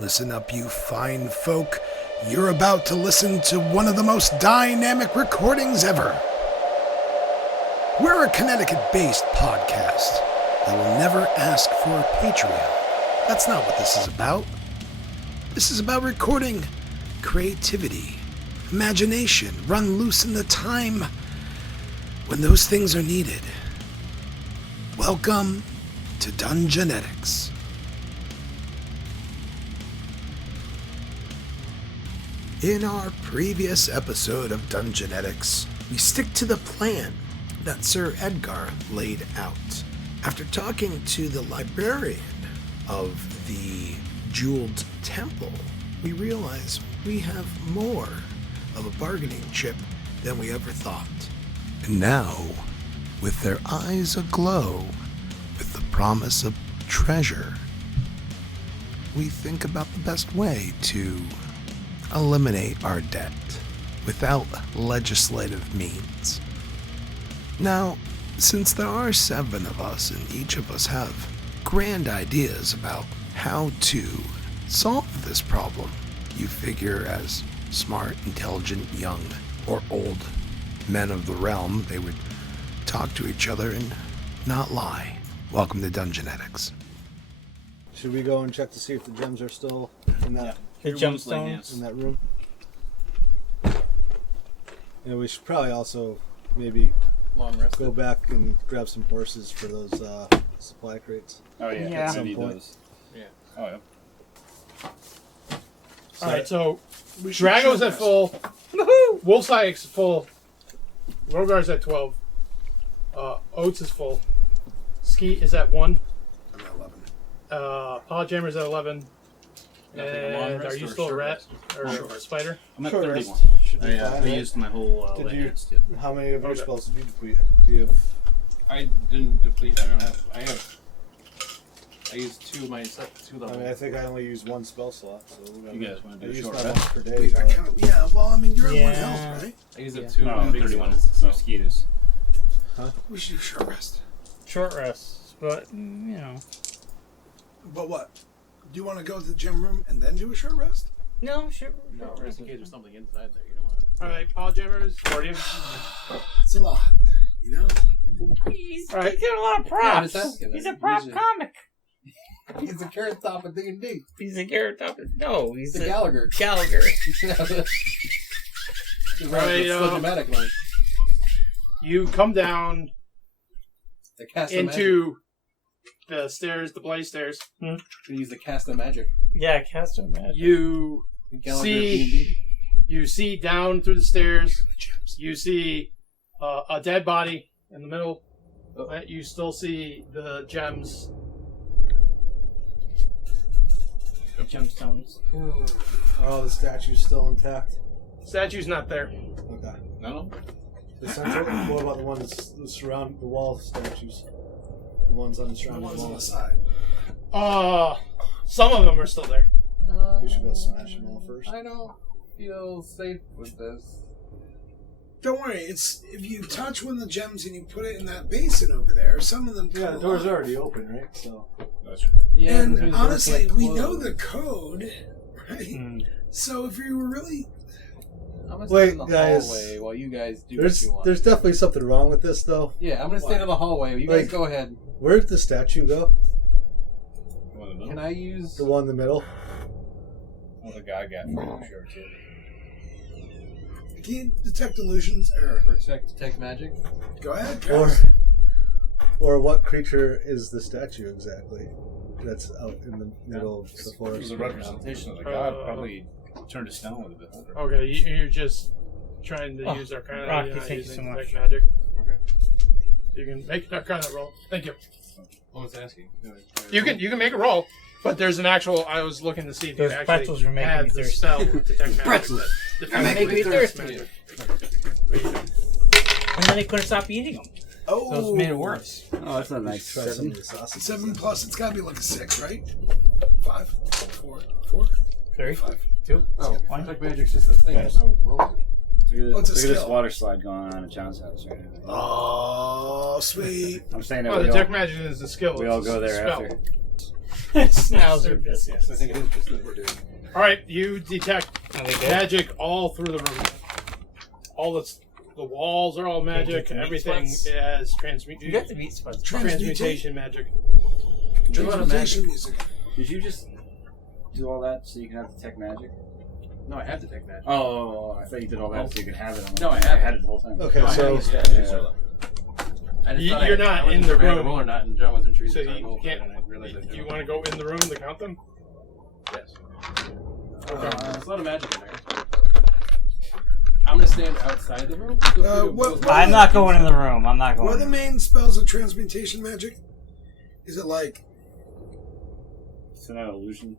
Listen up, you fine folk. You're about to listen to one of the most dynamic recordings ever. We're a Connecticut-based podcast that will never ask for a Patreon. That's not what this is about. This is about recording creativity, imagination, run loose in the time when those things are needed. Welcome to Dungeonetics. In our previous episode of Dungeonetics, we stick to the plan that Sir Edgar laid out. After talking to the librarian of the Jeweled Temple, we realize we have more of a bargaining chip than we ever thought. And now, with their eyes aglow with the promise of treasure, we think about the best way to eliminate our debt without legislative means. Now, since there are 7 of us and each of us have grand ideas about how to solve this problem, you figure as smart, intelligent, young, or old men of the realm, they would talk to each other and not lie. Welcome to Dungeonetics. Should we go and check to see if the gems are still in that The gemstones in that room? And we should probably also maybe go back and grab some horses for those supply crates. Oh yeah, Yeah. I need Some point. those. Yeah. Oh yeah. Alright, so Drago's at full. Wolfsike's full. Rogar's at 12. Oats is full. Skeet is at 1. I'm at 11. Podjammer's at 11. Take a long And rest are you or a still a short rat? rest? Or Short a rest. spider? I'm at Short 31. rest. Should be fine, I right? used my whole Did you- land too. How many of your Okay. spells did you deplete? Do you have? I didn't deplete. I used 2 of my set. 2 I level. mean, I think I only used 1 spell slot, so You guys want I to do a use short my rest? once per day. Wait, I but- can't, yeah, well, I mean, you're at 1 Yeah. health, right? I used Yeah. it 2 No, of big 31 ones. Mosquitoes. We should do short rest. Short rest. But, you know. But what? Do you want to go to the gym room and then do a short rest? No, sure. No, just in case there's something inside there. You don't want to. Alright, Podjammer's 40. It's a lot, you know? He's Alright. doing a lot of Yeah, props. I'm just asking. He's a prop comic. He's a carrot top of D&D. He's a Garrett top. No, he's He's a Gallagher. Gallagher. Right, Dramatic line. You come down The cast of magic. into the stairs, the blaze stairs. You use the cast of magic. Yeah, cast him magic. You The Gallagher See- D&D. You see down through the stairs. You see a dead body in the middle. You still see the gems. Gemstones. Oh, the statue's still intact. Statue's not there. Okay. No. The central. What about the ones that surround the wall statues? The ones on the The surrounding ones on the wall. side. Some of them are still there. We should go smash them all first. I don't feel safe with this. Don't worry, it's if you touch one of the gems and you put it in that basin over there, some of them Yeah, come the door's alive. already open, right? So. That's right. Yeah, And honestly, we know the code, right? So if you were really... I'm gonna Wait, stay in the guys. hallway while you guys do There's what you want. there's definitely something wrong with this, though. Yeah, I'm gonna stay Why? in the hallway. You Like- guys go ahead. Where'd the statue go? You want to know? Can I use? The one in the middle. Oh, the guy got me. I'm sure too. Can you detect illusions? Or Detect magic? go ahead, Or, guys. or what creature is the statue exactly? That's out in the middle of the It was forest. a representation of the god. Probably turned to stone with a bit. Okay, you're just trying to use Arcana. Rocky, You're not thank you using so much. detect magic. Okay. You can make an Arcana roll. Thank you. I was asking. You can make a roll, but there's an actual. I was looking to see if Those you pretzels actually were making had me the thirsty. spell with detect magic. Pretzels. That Make me detects thirsty. magic. And then they couldn't stop eating them. Oh, So it's made it worse. Oh, that's not nice. Try some of the sausages. 7 plus, it's gotta be like a 6, right? 5, 4, 3, 5. 2, Oh, 1. detect magic's just a thing. There's no roll. Oh, it's a Look at this skill. water slide going on at John's house right now. Oh, sweet. I'm saying that Oh, we detect all, magic is a skill. we it's all a go there spell. after. Schnauzer Yes, I think it is just What we're doing. All right, you detect Are they good? magic all through the room. All the walls are all magic. Can you get Everything meat is You got the meat spots. transmutation magic. Transmutation music. Did you just do all that so you can have detect magic? No, I have detect magic. Oh, I thought you did all that so you could have it. No, I have had it the whole time. Okay, No, I so have the statues yeah. are I just You- thought you're I not wasn't in the sure if I had room. to roll or not, and John wasn't sure. So I you rolled can't. it, and I realized I Do you don't. want to go in the room to count them? Yes. There's a lot of magic in there. I'm gonna stand outside the room. Feel free to what- close what- my I'm not going in the room. I'm not going. What are the main spells of transmutation magic? Is it like? It's not an illusion.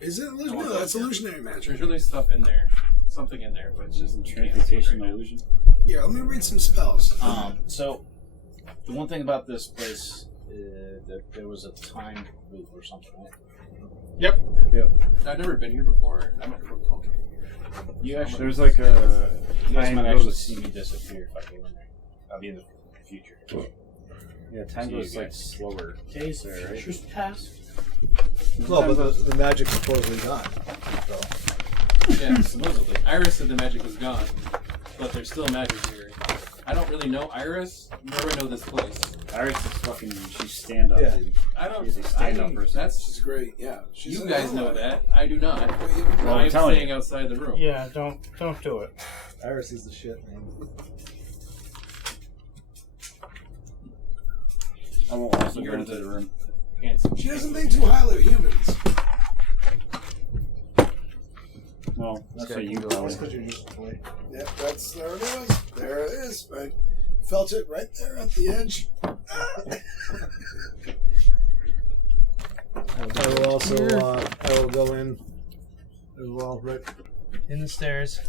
Is it illusion? No, that's illusionary magic. There's really stuff in there. Something in there, but it's just Transmutation illusion. Yeah, let me read some spells. So, the one thing about this place, there was a time loop or something, right? Yep. I've never been here before. I'm not recall. You actually, there's like a. You guys Time might actually goes- see me disappear if I go in there. I'll be in the future. Yeah, time See goes you like guys. slower. Days There, right? just passed. well, but the magic's supposedly gone. So. Yeah, supposedly. Iris said the magic was gone, but there's still magic here. I don't really know Iris, nor do I know this place. Iris is fucking. She's stand up. Yeah. Dude. I don't. She's a stand-up person. She's That's great. Yeah, she's you an guys know ally. that. I do not. Well, I'm I'm telling staying outside the room. Yeah, don't do it. Iris is the shit, man. I won't also You're go into the- the room. Handsome. She doesn't think too highly of humans. Well, that's what you That's go. because you're just a toy. Yeah, that's there it is. There it is. I felt it right there at the edge. I will also I will go in as well, right? In the stairs.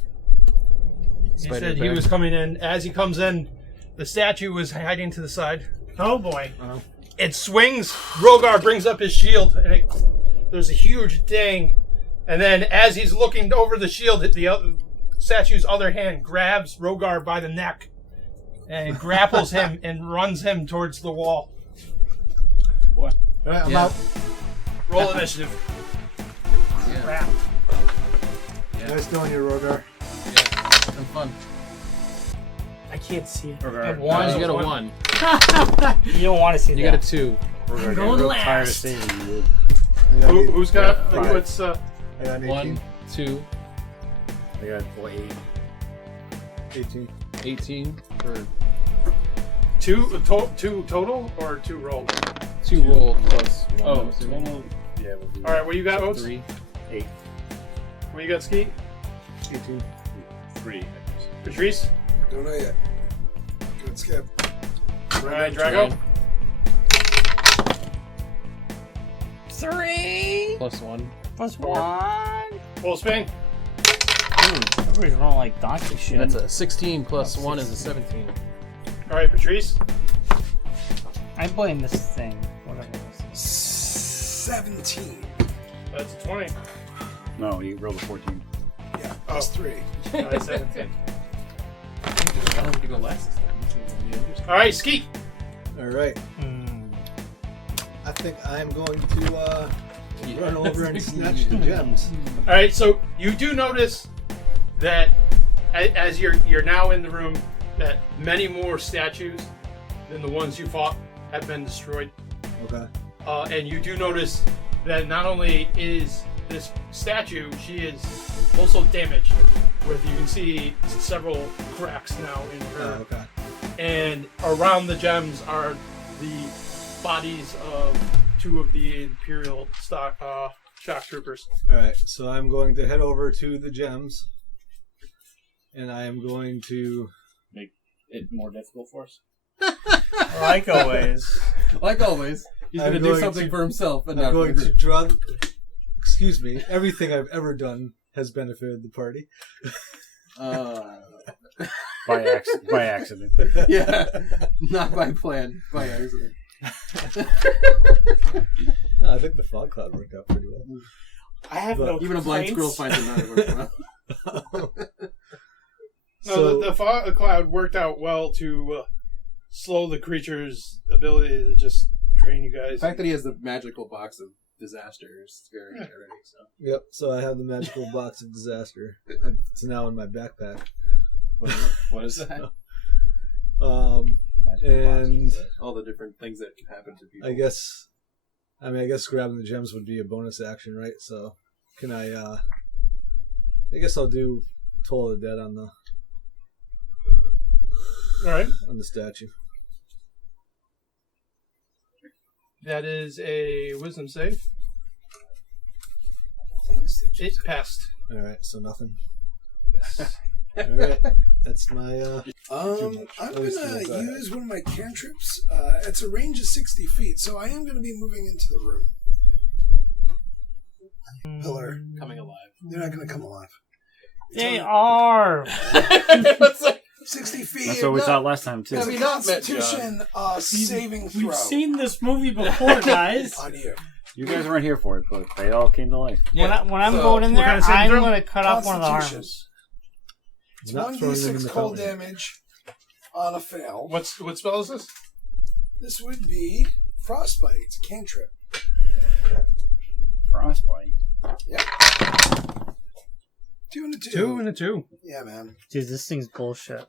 He Spider said he bag. was coming in. As he comes in, the statue was hiding to the side. Oh boy! It swings. Rogar brings up his shield, and there's a huge ding. And then, as he's looking over the shield, the statue's other hand grabs Rogar by the neck and grapples him and runs him towards the wall. All right, I'm Yeah. out. Roll initiative. Yeah. Crap. Nice doing you, Rogar. Yeah. Have fun. I can't see it. Rogar. One. You got a 1. You don't want to see You that. got a 2. Rogar, going real last. tired of seeing you, dude. I got eight- Who's got? Five. What's I got an 1, 18. 2, I got 18. 18 for two total or 2 rolled? 2 rolled plus 1. Oh, I'm assuming. yeah, we'll do All right, what you got, Oates? 3. 8. What you got, Skeet? 18. 3. Patrice? Don't know yet. Good skip. All right, Drago? 3 Plus 1. plus 1. Full Spain? Everybody's rolling like donkey shit. That's a 16 plus 1 is a 17. All right, Patrice? I blame this thing. Whatever it is. 17. That's a 20. No, you rolled a 14. Yeah, plus 3. All right, 17. I don't think you go last this time. All right, Skeet. All right. I think I'm going to run over and snatch the gems. All right, so you do notice that as you're now in the room, that many more statues than the ones you fought have been destroyed. Okay. And you do notice that not only is this statue, she is also damaged. With you can see several cracks now in her. Okay. And around the gems are the bodies of 2 of the Imperial shock troopers. All right. So I'm going to head over to the gems, and I am going to. Make it more difficult for us? Like always. Like always, he's I'm going to do going something to- for himself and I'm not for going the to group. draw. Excuse me. Everything I've ever done has benefited the party. By accident. Yeah, not by plan, by accident. I think the fog cloud worked out pretty well. I have But no Even a blind squirrel complaints. finds another one. No, So- the fog cloud worked out well to slow the creature's ability to just drain you The guys. fact that he has the magical box of disaster scary already. So Yep. So I have the magical box of disaster. It's now in my backpack. what is that? And All the different things that can happen to people. I guess grabbing the gems would be a bonus action, right? So can I guess I'll do Toll of the Dead on the statue. That is a wisdom save. It passed. Alright, so nothing. Alright. That's my I'm gonna use one of my cantrips. It's a range of 60 feet, so I am gonna be moving into the room. Pillar. Coming alive. They're not gonna come alive. They are. 60 feet. That's what we thought last time too. It's a Constitution saving throw. We've seen this movie before, guys. On you. You guys weren't here for it, but they all came to life. When I'm going in what there, kind of saving I'm throw? going to cut off one of the Constitution. arms. It's Not throwing them in 1d6 the cold fountain. damage on a fail. What spell is this? This would be Frostbite. It's a cantrip. Frostbite. Yep. 2 and a 2. 2 and a 2. Yeah, man. Dude, this thing's bullshit.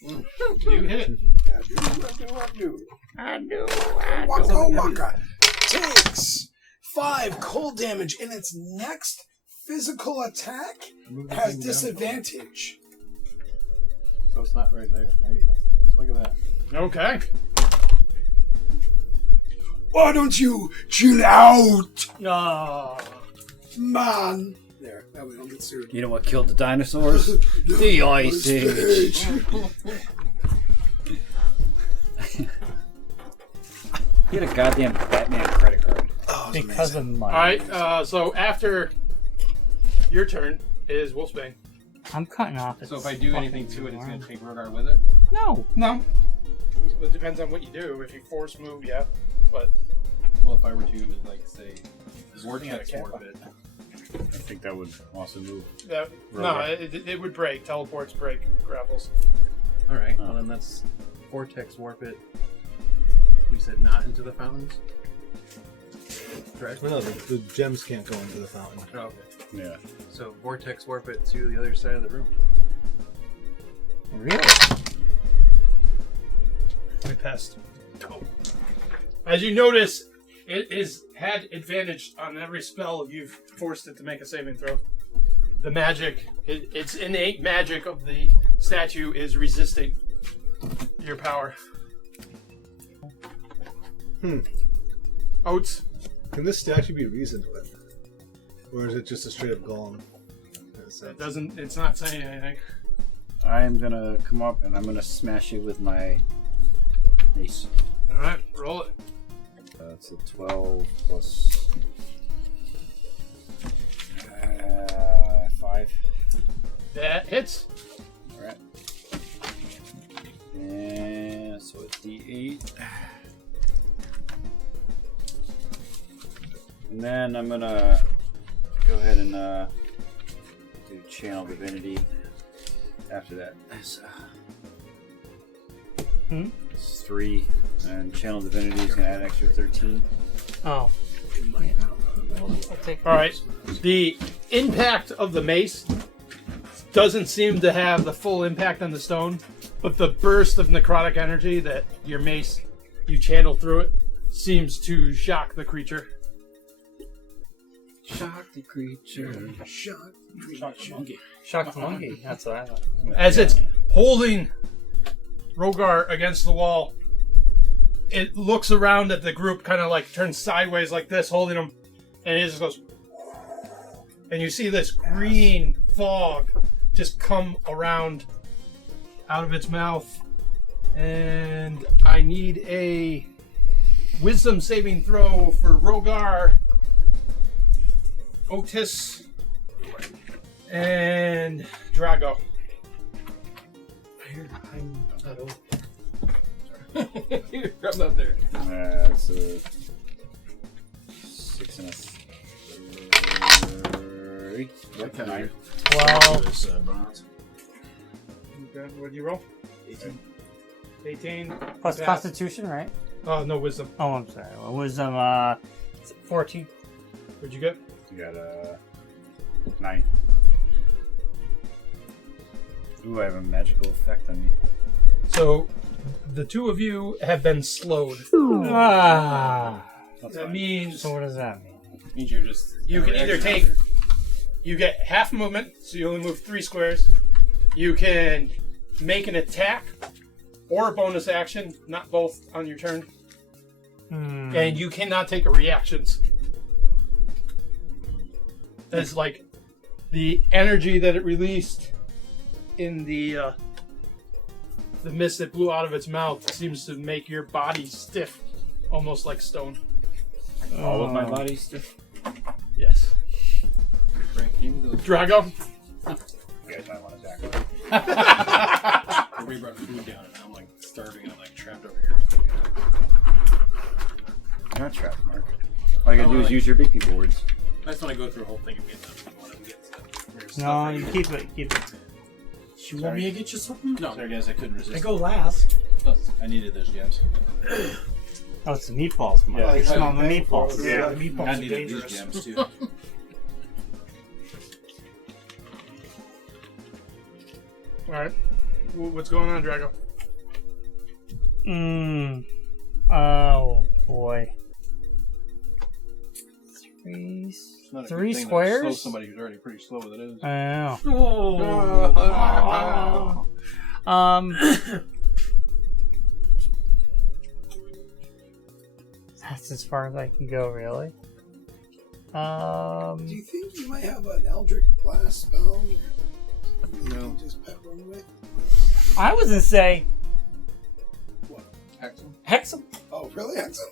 You hit. I do. Waka Waka takes 5 cold damage in its next physical attack. Has disadvantage. So it's not right there. There you go. Look at that. Okay. Why don't you chill out, Oh. man? There, that way we don't get sued. You know what killed the dinosaurs? The Ice Age. Get a goddamn Batman credit card. Oh, it's Because amazing. of money. Alright, so after your turn is Wolfsbane. I'm cutting off. So its if I do fucking anything to it, it's arm. going to take Rogar with it? No. No. It depends on what you do. If you force move, yeah. But Well, if I were to, like, say, Vortex Orbit. I think that would also move. that, no, it would break. Teleports break grapples. Alright, well then let's Vortex Warp it. You said not into the fountains? Correct? Well, no, the gems can't go into the fountain. Oh, okay. Yeah. So Vortex Warp it to the other side of the room. Really? I passed. As you notice, it is had advantage on every spell you've forced it to make a saving throw. The magic, its innate magic of the statue is resisting your power. Oats. Can this statue be reasoned with? Or is it just a straight up golem? It doesn't. It's not saying anything. I'm gonna come up and I'm gonna smash it with my mace. All right, roll it. It's a 12 plus 5. That hits. Alright. And so it's D8. And then I'm gonna go ahead and do Channel Divinity after that. It's 3, and Channel Divinity is gonna add an extra 13. Oh. I'll take All right. The impact of the mace doesn't seem to have the full impact on the stone, but the burst of necrotic energy that your mace you channel through it seems to shock the creature. Shock the creature. Shot. Shock the monkey. Shock the monkey. That's what I thought. As it's holding Rogar against the wall, it looks around at the group, kind of like turns sideways like this, holding them, and it just goes. And you see this green fog just come around out of its mouth. And I need a wisdom saving throw for Rogar, Otis, and Drago. I'm not old. I'm not there. That's a 6 and a 3. Yep, 9. 12. Okay, what do you roll? 18. Plus Pass. Constitution, right? Oh, no wisdom. Oh, I'm sorry. Well, wisdom, 14. What'd you get? You got 9. Ooh, I have a magical effect on me. So, the two of you have been slowed. That's That fine. means So what does that mean? Means you're just. you can either take. You get half movement, so you only move 3 squares. You can make an attack or a bonus action, not both on your turn. And you cannot take a reactions. That's like the energy that it released in the mist that blew out of its mouth seems to make your body stiff, almost like stone. All of my body stiff. Yes. Frank, can you go? Drago? You guys might want to tackle it. We brought food down and I'm like starving and I'm like trapped over here. You're not trapped, Mark. All you gotta do is use your big people words. I just want to go through a whole thing and get them. I want to get stuff. There's No, stuff you right keep it. Keep it. You want me to get you something? here. No, Sorry guys, I couldn't resist. I go last. I needed those gems. Oh, it's the meatballs. Mark. Yeah, You smell the meatballs. Yeah, the I meatballs are needed these dangerous. gems too. Alright. What's going on, Drago? Oh boy. Three It's not a good Three thing to squares? Slow somebody who's already pretty slow with it is. I Oh. know. That's as far as I can go, really. Do you think you might have an Eldritch Blast spell? No. Just pepper them with? I was gonna say Excellent. Hexam. Oh, really? That's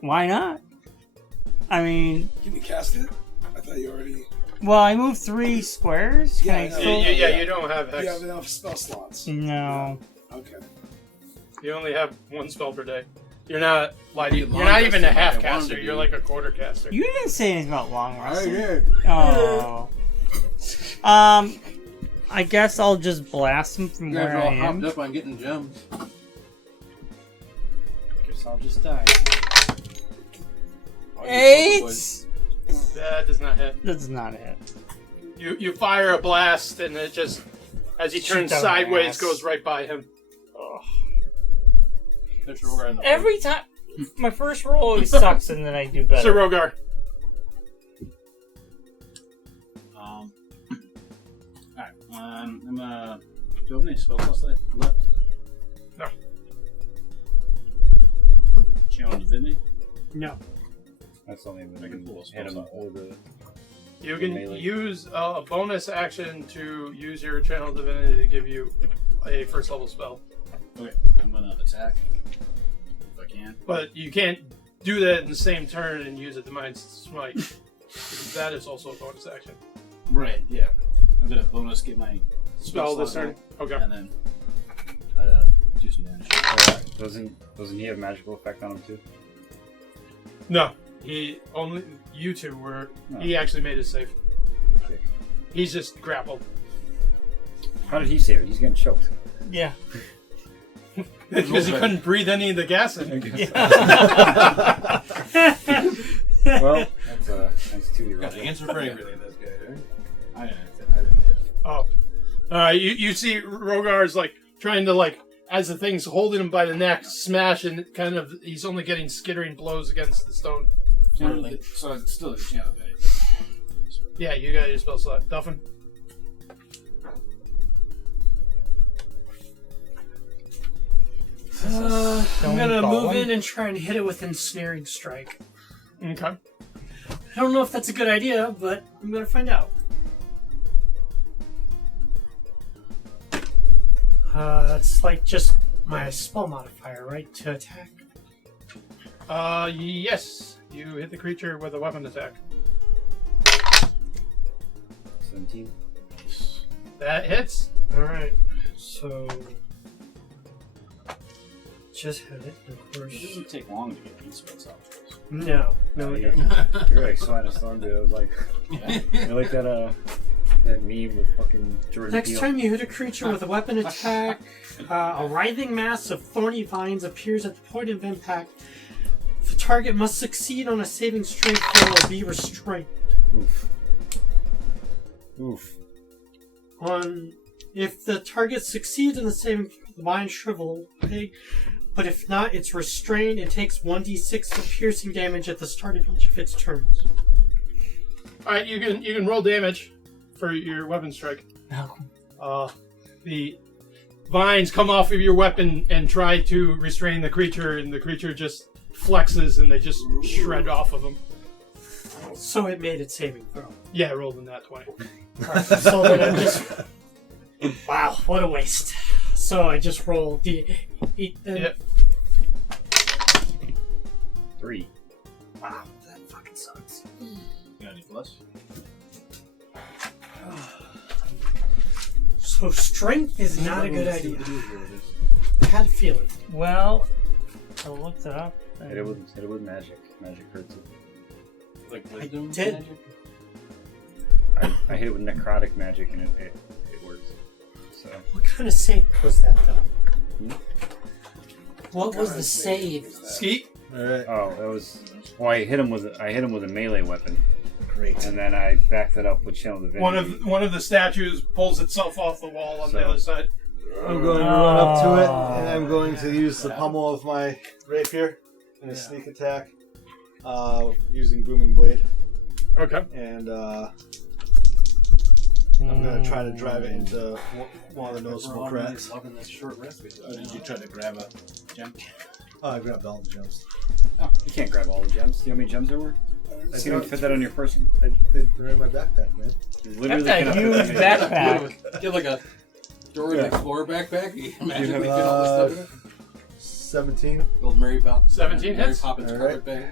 Why not? I mean, Can you cast it? I thought you already. well, I moved 3 squares. Can Yeah, I I know. still? You don't have You hex. have enough spell slots. No. Okay. You only have 1 spell per day. You're not like You're you're not even a long half resting like I wanted caster. to You're be. like a quarter caster. You didn't say anything about long resting. did. Oh. I guess I'll just blast him from You guys where are all I hopped am. up on getting gems. Guess I'll just die. Oh, you 8. boys. That does not hit. That's not it. You fire a blast and it just as he turns Shoot down sideways ass. goes right by him. There's Rogar in the Every time, my first roll always sucks, and then I do better. Sir Rogar. Alright, I'm do I have any spell slots left? No. Channel Divinity? No. That's only when I can you pull a hit him spell over the. You can Melee. use a bonus action to use your channel divinity to give you a first level spell. Okay, I'm gonna attack. If I can. But you can't do that in the same turn and use a Divine Smite. Because that is also a bonus action. Right, yeah. I'm gonna bonus get my Spell this slot turn. Okay. and then try to do some damage. Doesn't he have magical effect on him too? No. He only you two were No. he actually made his save. Okay. He's just grappled. How did he save it? He's getting choked. Yeah. Because he couldn't breathe any of the gas in. Well, that's a nice 2-year-old. Got an answer for everything, this guy, right? I didn't hit him. Oh. You see Rogar's like trying to like as the thing's holding him by the neck, smash and kind of he's only getting skittering blows against the stone. So it's still a channel Divinity. Yeah, you got your spell slot. Duffin. I'm gonna Don't move fall. in and try and hit it with Ensnaring Strike. Okay. I don't know if that's a good idea, but I'm gonna find out. It's like just my spell modifier, right? To attack. Yes. You hit the creature with a weapon attack. 17. That hits. Alright, so. Just hit it, of It course. doesn't take long to get these spells out. No, it You're, doesn't. you're like Slide of Storm, dude. I was like, you're like that meme with fucking Jordan Next Peele. time you hit a creature with a weapon attack, a writhing mass of thorny vines appears at the point of impact. target must succeed on a saving strength roll or be restrained. Oof. If the target succeeds in the saving, the mind shrivel pig, but if not, it's restrained and takes 1d6 of piercing damage at the start of each of its turns. All right, you can roll damage for your weapon strike. No. The vines come off of your weapon and try to restrain the creature, and the creature just flexes and they just shred off of him. So it made its saving throw. Yeah, I rolled in that 20. Alright, so then I'm just... Wow, what a waste. So I just rolled the... Yep. 3. Wow, that fucking sucks. Got any plus? So strength is not a good idea. I had a feeling. Well, I looked it up. Hit it with magic. Magic hurts it. Like wisdom did. magic? I hit it with necrotic magic and it works. So What kind of save was that, though? Hmm? What was the save? Skeet? Alright. oh, that was. Well, I hit him with a melee weapon, Great. and then I backed it up with channel divinity. One of the statues pulls itself off the wall on the So- other side. I'm going to run up to it, and I'm going to use the pummel of my rapier in a sneak attack, using Booming Blade. Okay. And I'm going to try to drive it into one of the noticeable cracks. Loving this short rest we Or did you try to grab a gem? Oh, I grabbed all the gems. Oh, you can't grab all the gems. Do you know how many gems there were? I can't even fit that on your person. They're in my backpack, man. You literally That's a cannot fit huge that in your backpack. Get like a Dora the Yeah. Explorer backpack. You magically have, fit all this stuff in it. 17. The old Mary 17 Mary hits? Poppins Alright. carpet bag.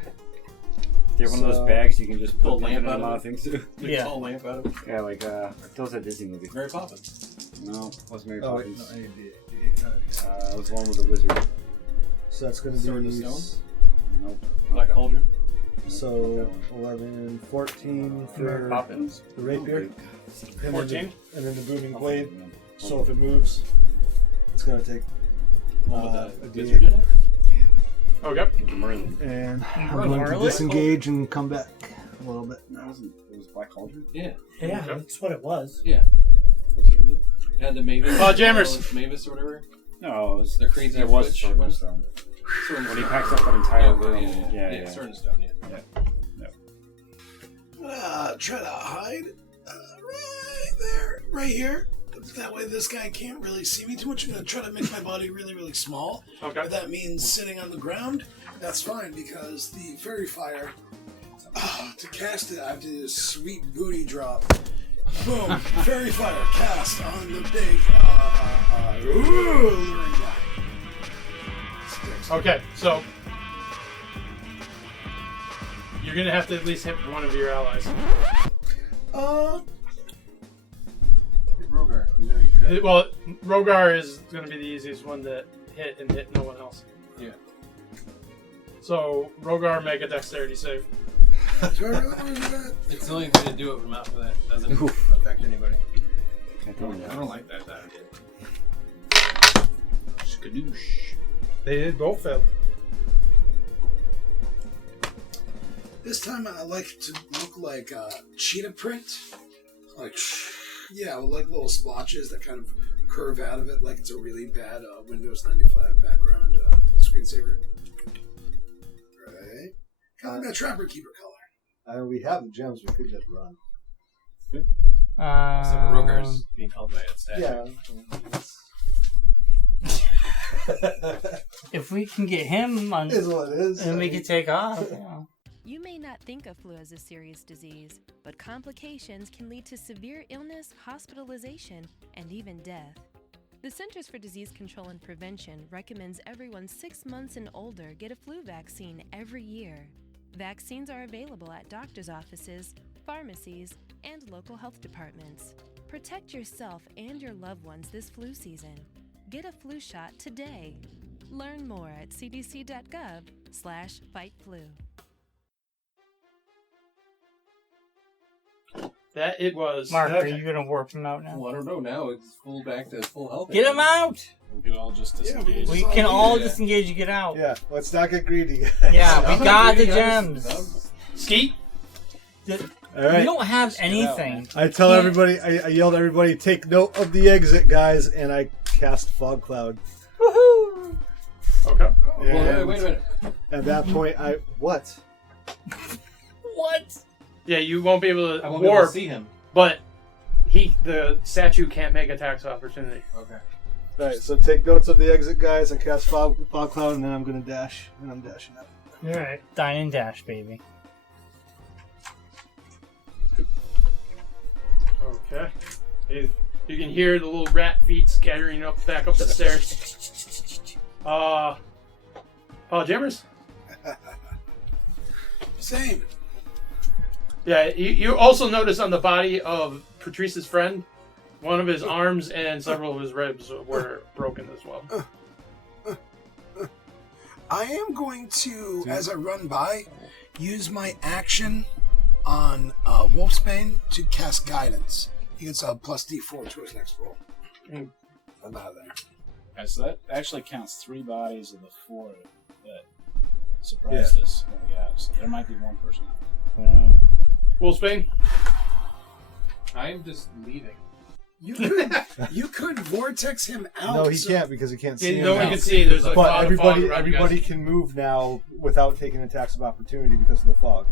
Do you have one of So- those bags you can just Pull put a lamp a out lot of of things to? Make Yeah. a tall lamp out of it. Yeah, like that was a Disney movie. Mary Poppins. No, it wasn't Mary Oh, wait, no, Poppins. I need the It was the one with the wizard. So that's going to Sword be... of Stone? Nope. Black Okay. Cauldron. So 11, 14 Mary for Poppins. the rapier. And 14. and then the booming blade. So if it moves, it's going to take One a with the D8. wizard in it. Okay. Merlin. And I'm Merlin. going to Merlin? disengage and come back a little bit. No, it wasn't. It was Black Cauldron. Yeah. Yeah, that's what it was. Was it really? It had the Mavis. Jammers. Mavis or whatever. No, it was. The crazy It was Switch Sword one? and Stone. Sword and When he Stone. packs up that entire Okay, room. yeah. Sword and Stone, yeah. Try to hide right there, right here. That way this guy can't really see me too much. I'm going to try to make my body really, really small. Okay. If that means sitting on the ground, that's fine because the fairy fire, to cast it, I have to do a sweet booty drop. Boom. Fairy fire cast on the big luring guy. Sticks. Okay, so you're gonna have to at least hit one of your allies. Rogar. You know you could. Well, Rogar is gonna be the easiest one to hit and hit no one else. Yeah. So Rogar, make a dexterity save. It's the only thing to do it without that doesn't affect anybody. I don't like that idea. Skadoosh. They did both fail. This time I like to look like cheetah print. Like, yeah, with like little splotches that kind of curve out of it like it's a really bad Windows 95 background screensaver. Right. Kind of like that Trapper Keeper color. We have the gems. We could just run. Except for Rogar's being held by its statue. Yeah. If we can get him on, Is what it is. then we can take off. Yeah. You may not think of flu as a serious disease, but complications can lead to severe illness, hospitalization, and even death. The Centers for Disease Control and Prevention recommends everyone 6 months and older get a flu vaccine every year. Vaccines are available at doctors' offices, pharmacies, and local health departments. Protect yourself and your loved ones this flu season. Get a flu shot today. Learn more at cdc.gov/fightflu. That it was. Mark, Okay. are you gonna warp him out now? Well, I don't know. Now it's full back to full health. Get him out! We could all just disengage. We can all Yeah. disengage and get out. Yeah, let's not get greedy. Yeah, I'm we not got the greedy, gems. Skeet. All We right. don't have Just get out, anything. man. I tell Can't- everybody, I yelled at everybody, take note of the exit, guys, and I cast Fog Cloud. Woohoo! Okay. Well, wait a minute. At that point, what? What? Yeah, you won't be able to I won't be able warp, to see him. but the statue can't make attacks of opportunity. Okay. All right, so take notes of the exit, guys. I cast Fog Cloud, and then I'm gonna dash, and I'm dashing out. Alright. Dine and dash, baby. Okay. You can hear the little rat feet scattering back up the stairs. Jammers? Same. Yeah, you also notice on the body of Patrice's friend, one of his arms and several of his ribs were broken as well. I am going to, as I run by, use my action on Wolfsbane to cast Guidance. He gets a plus D4 to his next roll. I'm out of there. Okay, so that actually counts 3 bodies of the 4 that surprised us when we got out. So there might be one person out. Wolfsbane? I am just leaving. You could vortex him out. No, he so- can't because he can't see. No him one now. can see. There's a But cloud of fog around you everybody guys. can move now without taking attacks of opportunity because of the fog.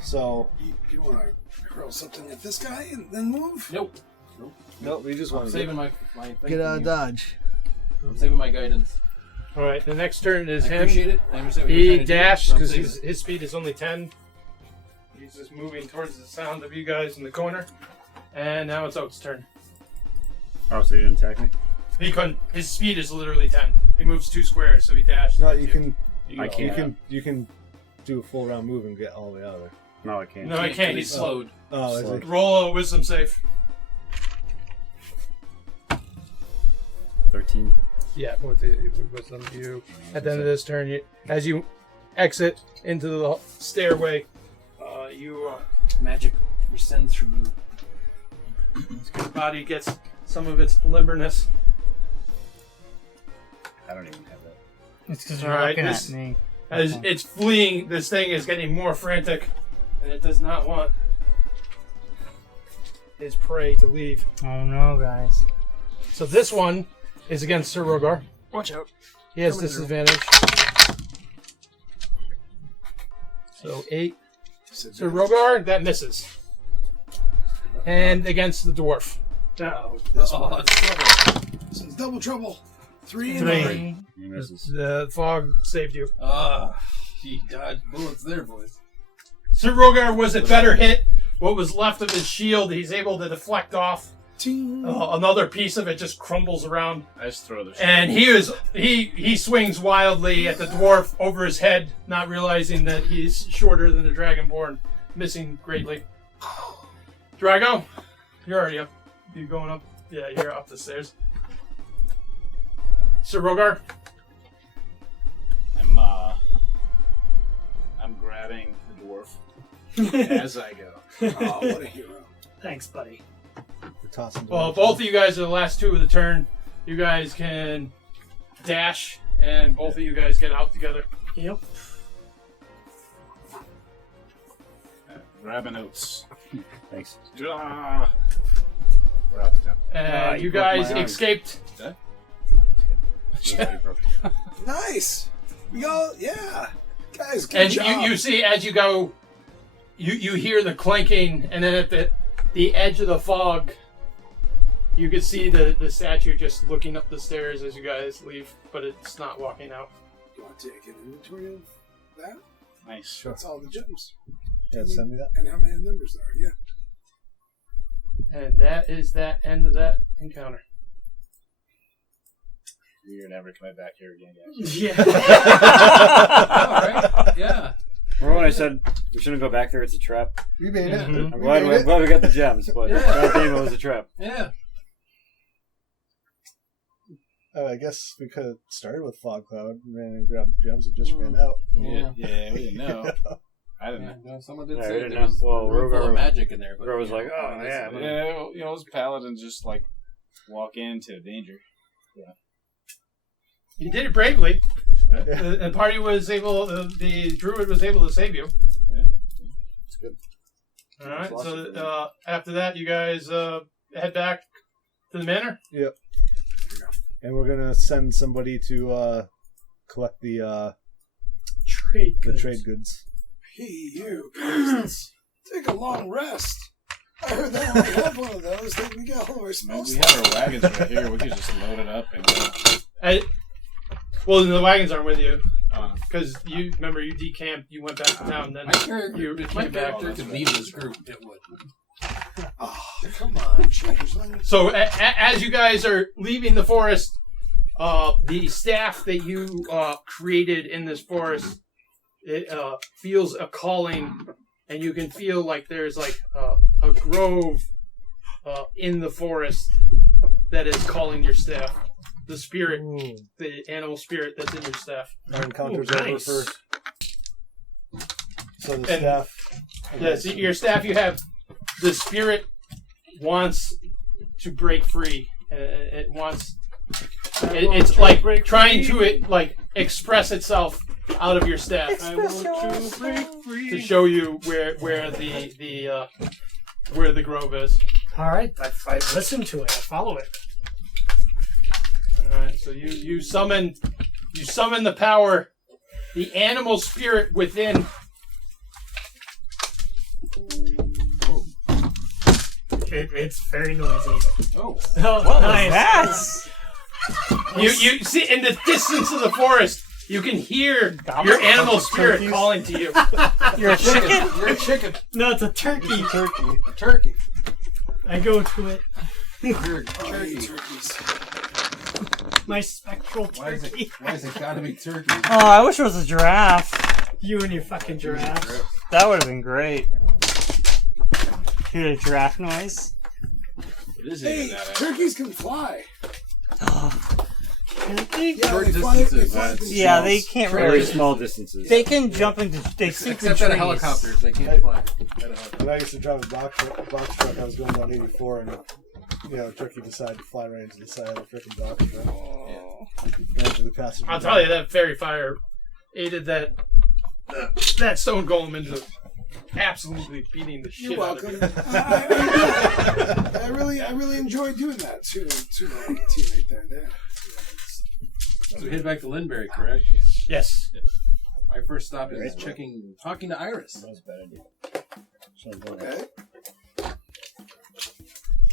So You want to hurl something at this guy and then move? Nope. no, we just I'm want to saving my thing get out from of you. dodge. I'm saving my guidance. Alright, the next turn is I him. appreciate it. I understand what you're He trying to do, dashed but I'm because saving his speed is only 10. He's just moving towards the sound of you guys in the corner. And now it's Oak's turn. Oh, so you didn't attack me? He couldn't. His speed is literally 10. He moves 2 squares, so he dashed. No, you can. I can't. You can do a full round move and get all the way out of there. No, I can't. No, I can't. He's slowed. Oh, is Slow. it? Roll a wisdom save. 13. Yeah, with the wisdom. You at the end of this turn, as you exit into the stairway, Magic rescinds from you. his body gets some of its limberness. I don't even have that. It's because you're Alright, looking this- at me. As it's fleeing, this thing is getting more frantic, and it does not want his prey to leave. Oh no, guys. So this one is against Sir Rogar. Watch out. He has Coming through. disadvantage. So 8. Sir Rogar, that misses. And against the dwarf. Oh, This trouble. this is double trouble. 3 and 3. 3. He misses. The fog saved you. He dodged bullets there, boys. Sir Rogar was a better hit. What was left of his shield, he's able to deflect off. Ting. Another piece of it just crumbles around. I just throw the And he swings wildly at the dwarf over his head, not realizing that he's shorter than the Dragonborn, missing greatly. Drago, you're already up. You going up? Yeah, you're up the stairs. Sir Rogar, I'm grabbing the dwarf as I go. Oh, what a hero. Thanks, buddy. We're tossing. well, both of you guys are the last 2 of the turn. You guys can dash, and both of you guys get out together. Yep. Grabbing oats. Thanks. Ah! We're out of town. And you you broke my guys arm. escaped. Nice. We all, yeah. Guys, good And job. you see as you go, you hear the clanking, and then at the edge of the fog, you can see the statue just looking up the stairs as you guys leave, but it's not walking out. You want to take an inventory of that? Nice. Sure. That's all the gems. Yeah, send me that. And how many numbers there are, yeah. And that is that end of that encounter. We're never coming back here again, guys. Yeah. Alright, yeah. Remember when I said we shouldn't go back there? It's a trap. We made it. Mhm. I'm We glad, made it. we got the gems, but Yeah. goddamn, it was a trap. Yeah. I guess we could have started with Fog Cloud, ran and grabbed the gems and just ran out. Yeah, we didn't know. I didn't know. No, someone did Yeah, I say didn't there know. was Well, a room full Rogar- of magic in there. But Rogar was like, oh, yeah. Yeah, well, those paladins just like walk into danger. You did it bravely. Yeah. The party was able. The druid was able to save you. It's good. All right. So after that, you guys head back to the manor. Yep. And we're gonna send somebody to collect the trade goods. Hey, you. Peasants. Take a long rest. I heard they only have one of those. We got all our small We have our wagons right here. We could just load it up and go. Well, the wagons aren't with you because you remember you decamped. You went back to town. Then my character, if my came back. character could leave this group, it would. Oh, come on, changeling. So as you guys are leaving the forest, the staff that you created in this forest, it feels a calling, and you can feel like there's like a grove in the forest that is calling your staff. The spirit, the animal spirit that's in your staff. Our encounter's nice. over first. So the staff. Yes, your staff. You have the spirit wants to break free. It wants. It's like trying to express itself out of your staff. I want to break free. To show you where the grove is. All right, I listen to it. I follow it. All right, so you summon the power, the animal spirit within. It's very noisy. Oh, What nice. was You see in the distance of the forest, you can hear your animal spirit calling to you. that? You're a chicken? you're a chicken. No, it's a turkey. Turkey. A turkey. I go to it. You're a turkey. My spectral Why is turkey. it gotta be turkey? Oh, I wish it was a giraffe. You and your fucking giraffe. That would have been great. Hear a giraffe noise? It is Hey, even that. turkeys can fly. Can they? Yeah, Short they fly. They distances, fly that's- through Yeah, walls. they can't Very really. small distances. They can jump into. They sleep in Except out of trees. helicopters, they can't fly. When I used to drive a box truck, I was going down 84, and a turkey decided to fly right into the side of the freaking box truck. Right into the passenger. I'll tell you that fairy fire aided that stone golem into absolutely beating the shit You're out of welcome. you. I really enjoyed doing that to my teammate there. So we head back to Lindbergh, correct? Yes. My first stop is talking to Iris. Okay.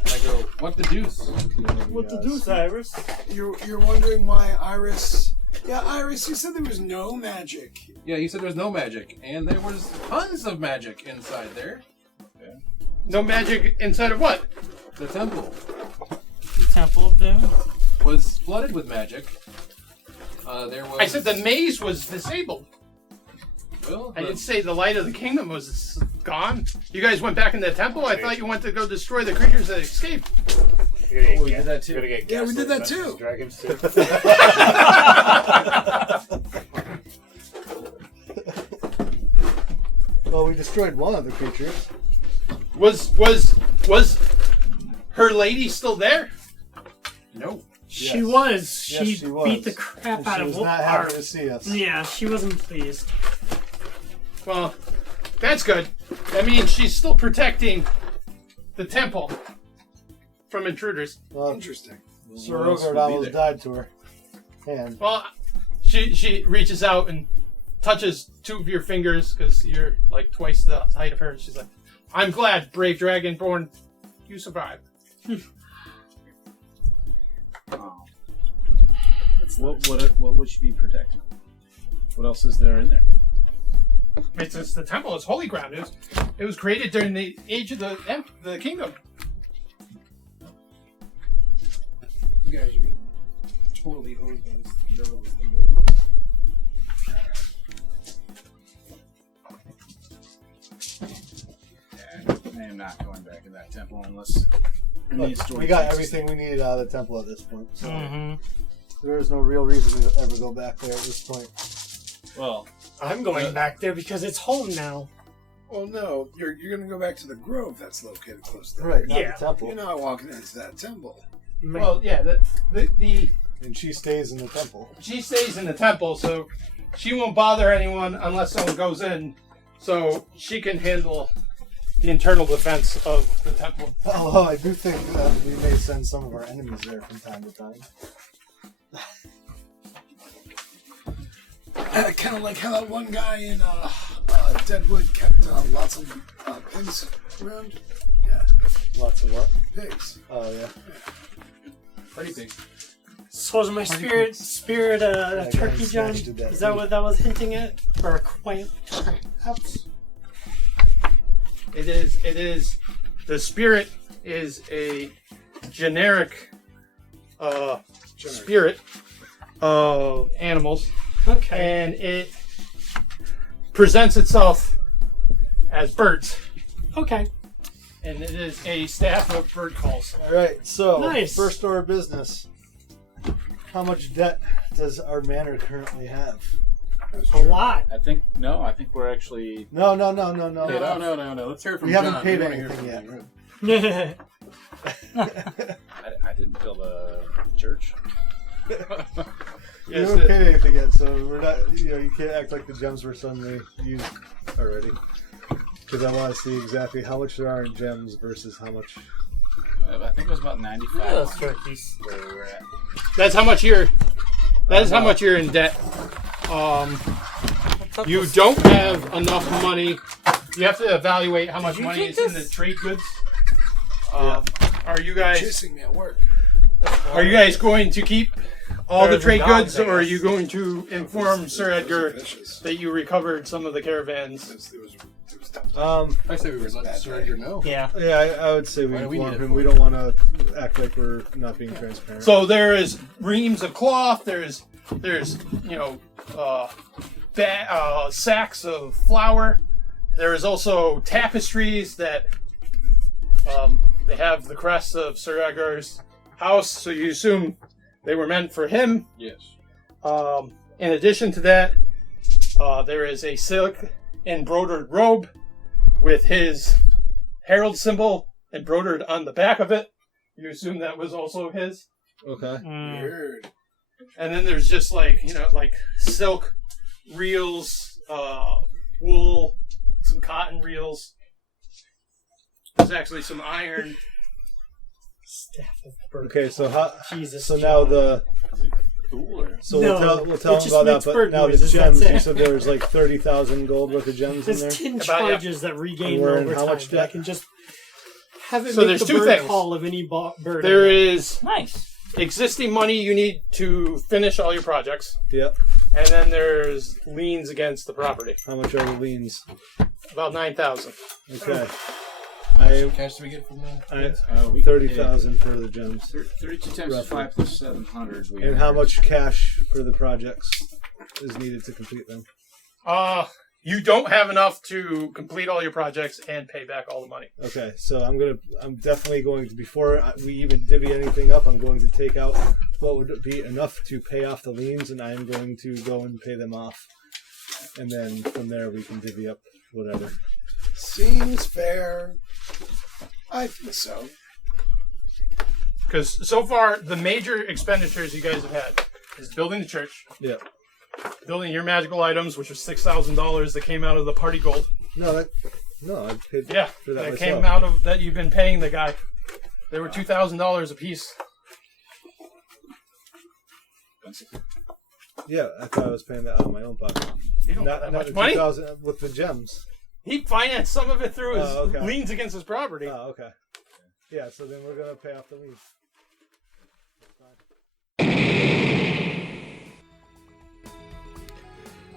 I go, what the deuce? What to do, Cyrus? You're wondering why Iris? Yeah, Iris. You said there was no magic. Yeah, you said there was no magic, and there was tons of magic inside there. No magic inside of what? The temple The Temple of Doom. was flooded with magic. There was. I said the maze was disabled. Well, I didn't say the light of the kingdom was gone. You guys went back in the temple. I thought you went to go destroy the creatures that escaped. Oh, we did that too. Yeah, we did that too. Dragons too. Well, we destroyed one of the creatures. Was her lady still there? no. She Yes. was. Yes, She she was. beat the crap And out she of was not our. happy to see us. Yeah, she wasn't pleased. Well, that's good. That means she's still protecting the temple from intruders. Well, Interesting. Sir Where else Rogard would be almost there? died to her hand. Well, she reaches out and touches two of your fingers because you're like twice the height of her. She's like, "I'm glad, brave dragonborn, you survived." What would she be protecting? What else is there in there? It's just the temple is holy ground. It was created during the age of the kingdom. You guys are getting totally hosed by this. I am not going back in that temple unless. Look, we got everything we needed out of the temple at this point. So Mm-hmm. there is no real reason to ever go back there at this point. Well, I'm going back there because it's home now. Well, no, you're going to go back to the grove that's located close to Right, not Yeah. the temple. You're not walking into that temple. Well, yeah, the And she stays in the temple. she stays in the temple, so she won't bother anyone unless someone goes in, so she can handle the internal defense of the temple. Although I do think that we may send some of our enemies there from time to time. Kind of like how that one guy in Deadwood kept lots of pigs around. Yeah, Lots of what? pigs. Oh, yeah. Pretty big. So is my spirit That turkey, guy John? snatched at that Is that meat. what that was hinting at? Or a quail? Perhaps? It is, the spirit is a generic spirit of animals, Okay. and it presents itself as birds, Okay. and it is a staff of bird calls. All right, so Nice. first order of business. How much debt does our manor currently have? A lot. I think we're actually. No. Yeah, no. Let's hear it from We John. haven't paid We wanna hear anything from yet. him. I didn't build a church. We Yes, haven't paid anything yet, so we're not. You can't act like the gems were suddenly used already. Because I want to see exactly how much there are in gems versus how much. I think it was about 95. Those turkeys. Where we're at. that's how much you're. That is how much you're in debt. You don't have enough money. You have to evaluate how much Did you money take is in the this? trade goods. Are you guys Chasing me at work. going to keep all the Better trade than dogs, goods, I or are guess. you going to inform Sir Edgar Vicious. that you recovered some of the caravans? It was tough. I say we would let Sir Edgar know. Yeah. Yeah, I would say we Why do we need inform it him. for? We don't want to act like we're not being transparent. So there is reams of cloth. There's sacks of flour. There is also tapestries that they have the crest of Sir Edgar's house. So you assume they were meant for him. Yes. In addition to that, there is a silk embroidered robe with his herald symbol embroidered on the back of it. You assume that was also his. Okay. Weird. And then there's just like silk reels, wool, some cotton reels. There's actually some iron. Staff of bird. Okay, so how? Jesus. So now John. So No, we'll tell it him just about that. makes But bird now the noises, gems. that's it. You said there was like 30,000 gold worth of gems in there. There's 10 About, charges that regain We're in over how time. much But I debt? can just have it So make there's the two bird things. call of any bird. There is Nice. existing money you need to finish all your projects, Yep. and then there's liens against the property. How much are the liens? About 9,000. Okay. How much cash do we get from that? I 30,000 for the gems. 32 times Roughly. 5 plus 700. And how much cash for the projects is needed to complete them? You don't have enough to complete all your projects and pay back all the money. Okay, so I'm definitely going to, before we even divvy anything up, I'm going to take out what would be enough to pay off the liens, and I'm going to go and pay them off. And then from there we can divvy up whatever. Seems fair. I think so. Because so far, the major expenditures you guys have had is building the church, Yeah. building your magical items, which was $6,000 that came out of the party gold. No, I paid Yeah, for that that myself. came out of that you've been paying the guy. They were $2,000 a piece. Yeah, I thought I was paying that out of my own pocket. You don't have that Not much the money. 2,000 with the gems. He financed some of it through his Oh, okay. liens against his property. Oh, okay. Yeah, so then we're gonna pay off the liens.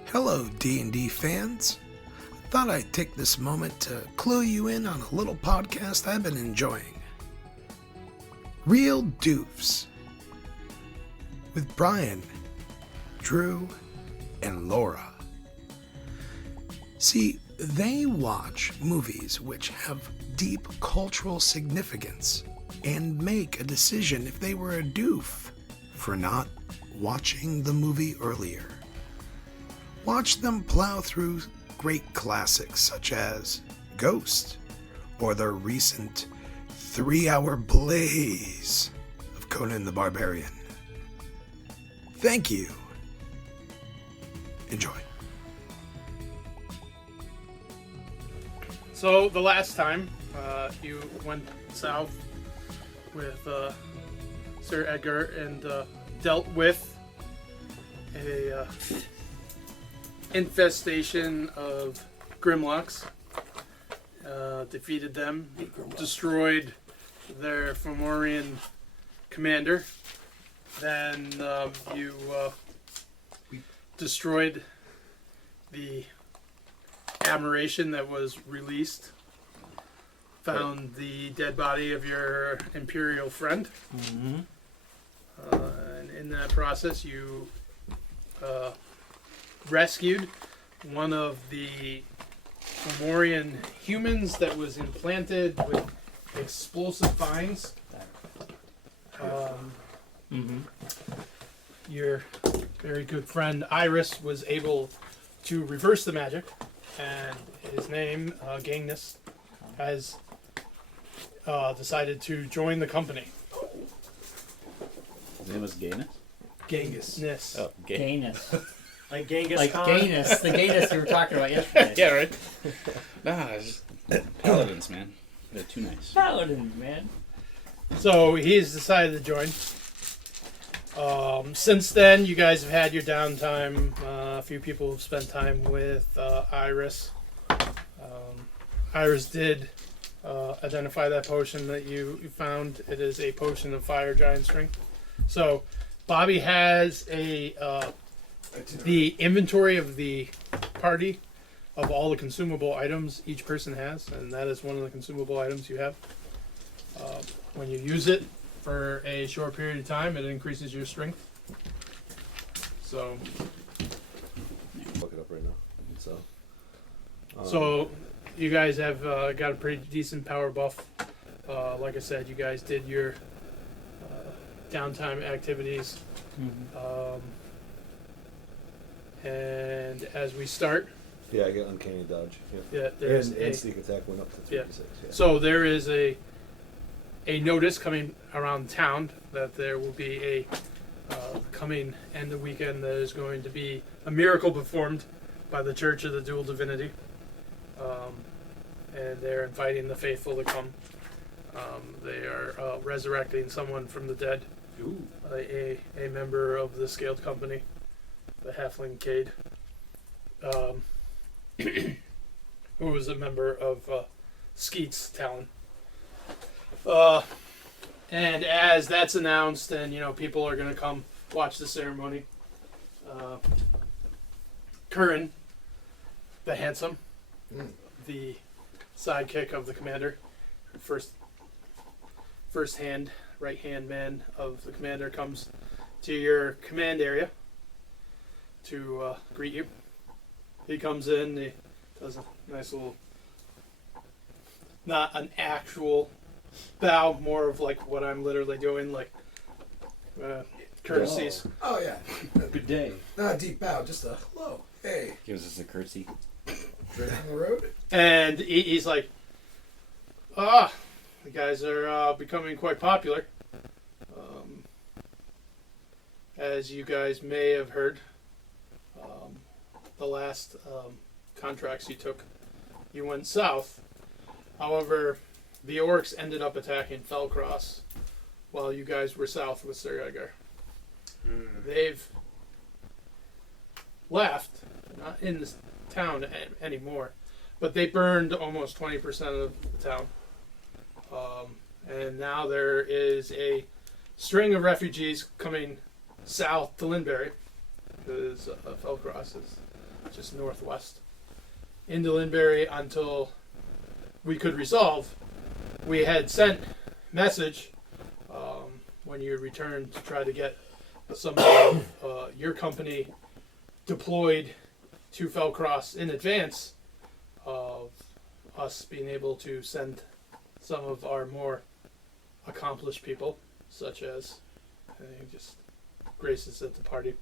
Hello, D&D fans. Thought I'd take this moment to clue you in on a little podcast I've been enjoying. Real Doofs. With Brian, Drew, and Laura. See, they watch movies which have deep cultural significance and make a decision if they were a doof for not watching the movie earlier. Watch them plow through great classics such as Ghost or the recent 3-hour blaze of Conan the Barbarian. Thank you. Enjoy. So the last time you went south with Sir Edgar and dealt with a infestation of Grimlocks, defeated them, destroyed their Fomorian commander. Then you destroyed the aberration that was released. Found the dead body of your Imperial friend. Mm-hmm. And in that process, you rescued one of the Fomorian humans that was implanted with explosive vines. Your very good friend Iris was able to reverse the magic, and his name, Genghis, has decided to join the company. His name was Gainus? Genghis. Oh, Gainus. Like Genghis Like Khan. Gainus. The Gainus you were talking about yesterday. Yeah, right? Nah, it's just paladins, man. They're too nice. Paladin, man. So he's decided to join. Since then, you guys have had your downtime. A few people have spent time with Iris. Iris did identify that potion that you found. It is a potion of fire giant strength. So Bobby has the inventory of the party of all the consumable items each person has, and that is one of the consumable items you have. When you use it for a short period of time, it increases your strength. So, Look it up right now. so you guys have got a pretty decent power buff. Like I said, you guys did your downtime activities. And as we start, yeah, I get uncanny dodge. yeah, there's and sneak attack went up to 3d6. Yeah. So there is a notice coming around town that there will be a coming end of weekend that is going to be a miracle performed by the Church of the Dual Divinity, and they're inviting the faithful to come. They are resurrecting someone from the dead, a member of the Scaled Company, the Halfling Cade, who was a member of Skeet's Talon. And as that's announced, and people are going to come watch the ceremony, Curran, the handsome, the sidekick of the commander, first hand, right hand man of the commander, comes to your command area to greet you. He comes in, he does a nice little, not an actual bow, more of like what I'm literally doing, like courtesies. Oh, yeah. Good day. Not a deep bow, just a hello. Hey. Gives us a curtsy. Straight on the road. And he's like, the guys are becoming quite popular. As you guys may have heard, the last contracts you took, you went south. However, the orcs ended up attacking Fellcross while you guys were south with Sir Edgar. They've left, not in this town anymore, but they burned almost 20% of the town. And now there is a string of refugees coming south to Lindberry, because Fellcross is just northwest, into Lindberry until we could resolve. We had sent message when you returned to try to get some of your company deployed to Fellcross in advance of us being able to send some of our more accomplished people, such as just graces at the party.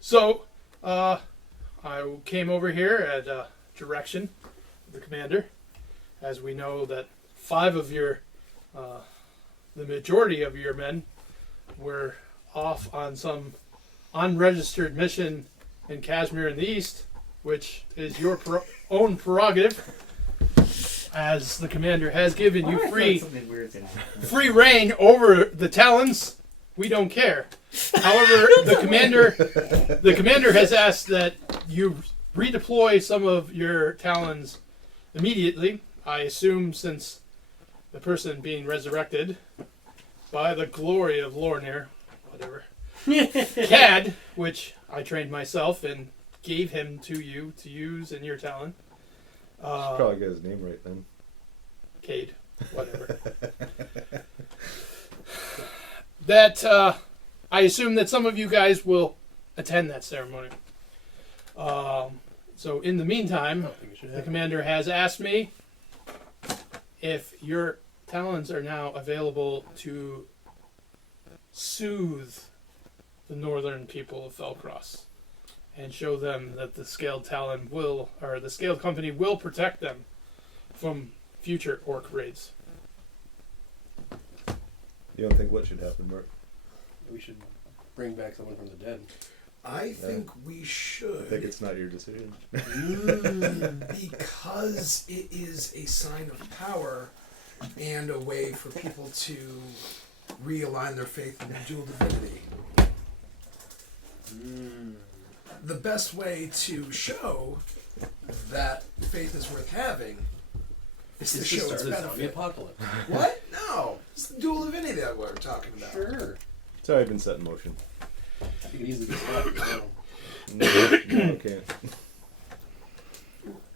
So I came over here at direction of the commander, as we know that 5 of your, the majority of your men were off on some unregistered mission in Kashmir in the East, which is your own prerogative, as the commander has given you free reign over the Talons. We don't care. However, the commander has asked that you redeploy some of your Talons immediately. I assume since the person being resurrected by the glory of Lornir, whatever, Cad, which I trained myself and gave him to you to use in your Talon. Should probably get his name right then. Cade, whatever. That I assume that some of you guys will attend that ceremony. So in the meantime, the commander has asked me if your talents are now available to soothe the northern people of Felcross and show them that the Scaled Talon will, or the Scaled Company will protect them from future orc raids. You don't think what should happen, Mark? We should bring back someone from the dead. I think we should. I think it's not your decision. Because it is a sign of power and a way for people to realign their faith in dual divinity. The best way to show that faith is worth having is to show its benefit. The apocalypse. What? No. It's the dual divinity that we're talking about. Sure. It's already been set in motion. You can easily get stopped. No, I can't.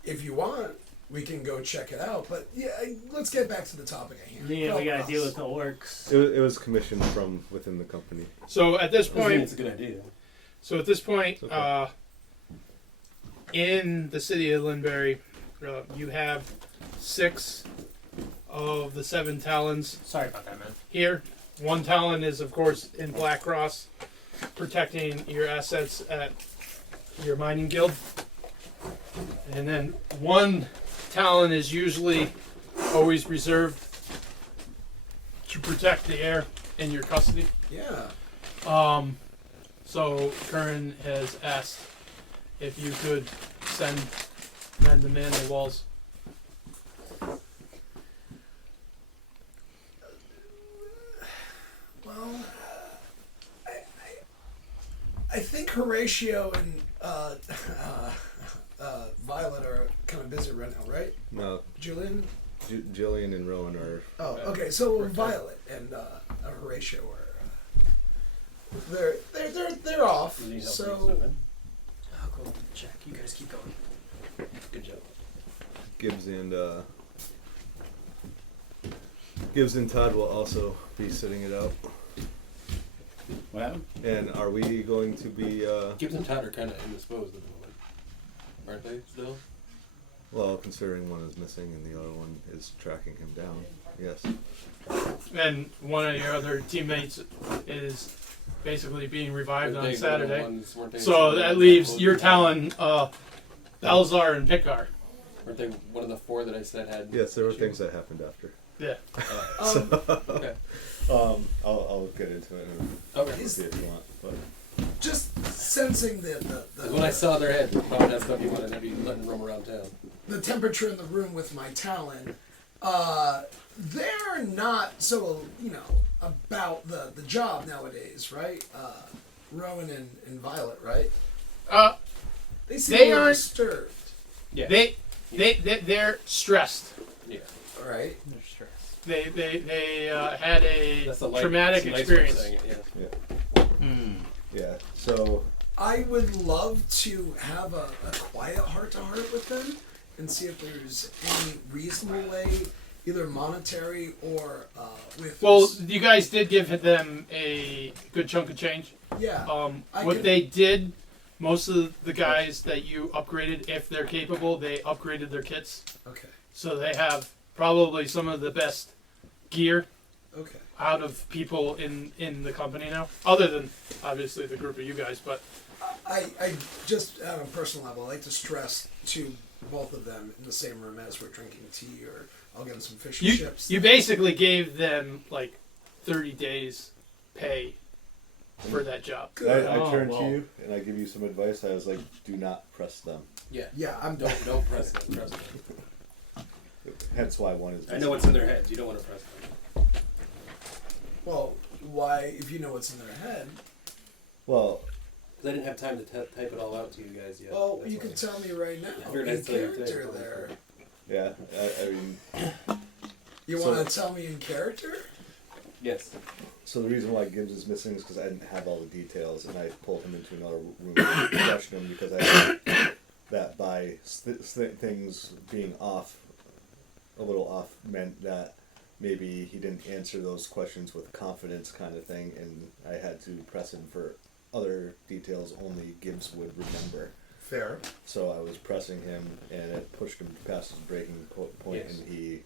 If you want, we can go check it out. But yeah, let's get back to the topic at hand. Yeah, we gotta deal with the orcs. It was commissioned from within the company. So at this point, it's a good idea. So at this point, Okay. In the city of Linbury, you have 6 of the 7 Talons. Sorry about that, man. Here, 1 Talon is, of course, in Black Cross, protecting your assets at your mining guild. And then 1 Talon is usually always reserved to protect the air in your custody. Yeah. So Curran has asked if you could send men to man the walls. Well, I think Horatio and Violet are kind of busy right now, right? No, Julian? Jillian and Rowan are. Oh, okay. So Violet and Horatio are they're off. So I'll go check. You guys keep going. Good job. Gibbs and Todd will also be sitting it out. What happened? And are we going to be? Gibbs and Todd are kind of indisposed at the moment, aren't they? Still. Well, considering one is missing and the other one is tracking him down, yes. And one of your other teammates is basically being revived Weren't on they Saturday. weren't they So that leaves your Talon, Balzar and Pikar. Weren't they one of the 4 that I said had? Yes, there were issues? things that happened after. Yeah. Okay. I'll get into it and Okay. see if you want. But just sensing the When I saw their head, probably that stuff you wanted to be letting roam around town. the temperature in the room with my Talon, they're not so, about the job nowadays, right? Rowan and Violet, right? They seem They a little aren't- disturbed, Yeah. They're stressed. Yeah. all right? They're stressed. They had a That's a traumatic nice way of experience. saying it, yeah. yeah, so I would love to have a quiet heart-to-heart with them and see if there's any reasonable way, either monetary or with... Well, you guys did give them a good chunk of change. yeah. I What could- they did, most of the guys that you upgraded, if they're capable, they upgraded their kits. Okay. So they have probably some of the best gear Okay. out of people in the company now, other than obviously the group of you guys. But I just on a personal level, I like to stress to both of them in the same room as we're drinking tea, or I'll get them some fish and chips. You basically gave them like 30 days pay for that job. I turn to you and I give you some advice. I was like, do not press them. Yeah. Yeah, I'm done. Don't press them. Trust me. Hence why one is. I know what's in their heads. You don't want to press them. Well, why? If you know what's in their head. Well, because I didn't have time to type it all out to you guys yet. Well, you can tell me right now. In character there. Yeah, I mean. You want to tell me in character? Yes. So the reason why Gibbs is missing is because I didn't have all the details, and I pulled him into another room to question him because I thought that by things being off, a little off, meant that maybe he didn't answer those questions with confidence, kind of thing, and I had to press him for other details only Gibbs would remember. Fair. So I was pressing him, and it pushed him past his breaking point, Yes. and he,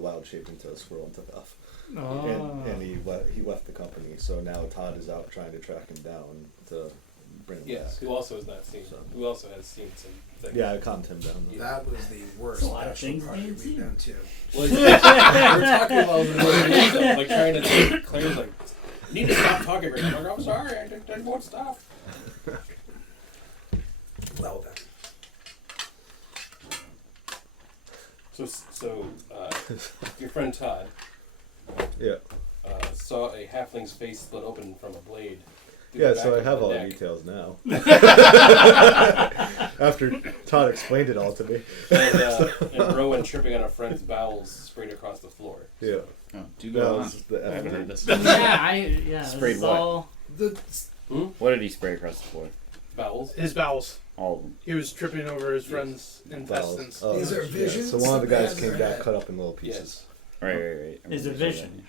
wild shaped into a squirrel and took off. Oh. And he left the company. So now Todd is out trying to track him down to bring him Yes. back. Who also has not seen? Who also has seen some things? Yeah, I calmed him down. Though. That was the worst That's a lot of special things party being we've seen. been to. Well, we're talking about it, like trying to. Claire's like, "You need to stop talking right now." I'm like, "I'm sorry, I won't stop." Well then. So, your friend Todd. Yeah. Saw a halfling's face split open from a blade. through Yeah, the so back I of have the all the neck. details now. After Todd explained it all to me. And Rowan tripping on a friend's bowels sprayed across the floor. Yeah. Oh, do That go on. was the I haven't heard this. Sprayed Sprayed what? all... What did he spray across the floor? Bowels? His bowels. All of them. He was tripping over his friend's intestines. Oh, Is there yeah. visions So one of the guys that came has back, their cut up in little pieces. Right. Is it vision?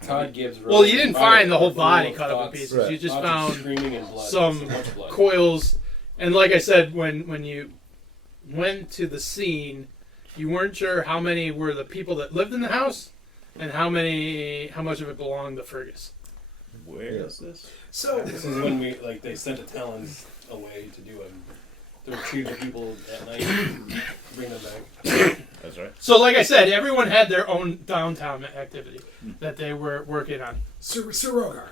Todd gives Well, you didn't Rowan find the whole full body of cut up in thoughts. pieces. Right. You just Thoughts of found screaming and blood. some So much blood. coils. And like I said, when you went to the scene, you weren't sure how many were the people that lived in the house and how much of it belonged to Fergus. Where is this? So This is when they sent a Talons away to do to retrieve the people at night, bring them back. That's right. So like I said, everyone had their own downtown activity that they were working on. Sir Rogar,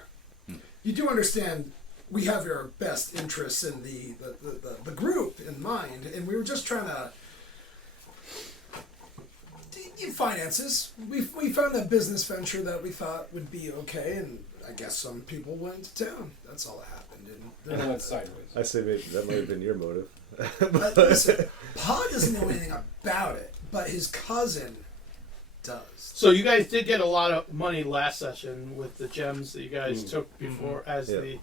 you do understand we have your best interests in the group in mind, and we were just trying to finances. We found a business venture that we thought would be okay, and I guess some people went to town. That's all that happened. And it went sideways. I say maybe that might have been your motive. But listen, Pa doesn't know anything about it, but his cousin does. So you guys did get a lot of money last session with the gems that you guys took before, as the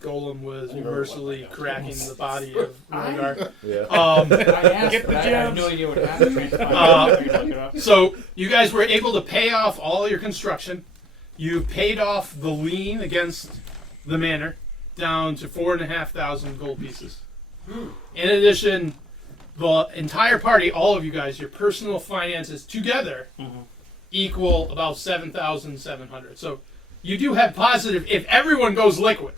golem was mercilessly cracking the body of Rogar. Yeah. I asked Get the that. I have gems. no idea what happened. So you guys were able to pay off all your construction. You paid off the lien against the manor down to 4,500 gold pieces. In addition, the entire party, all of you guys, your personal finances together equal about 7,700. So you do have positive if everyone goes liquid.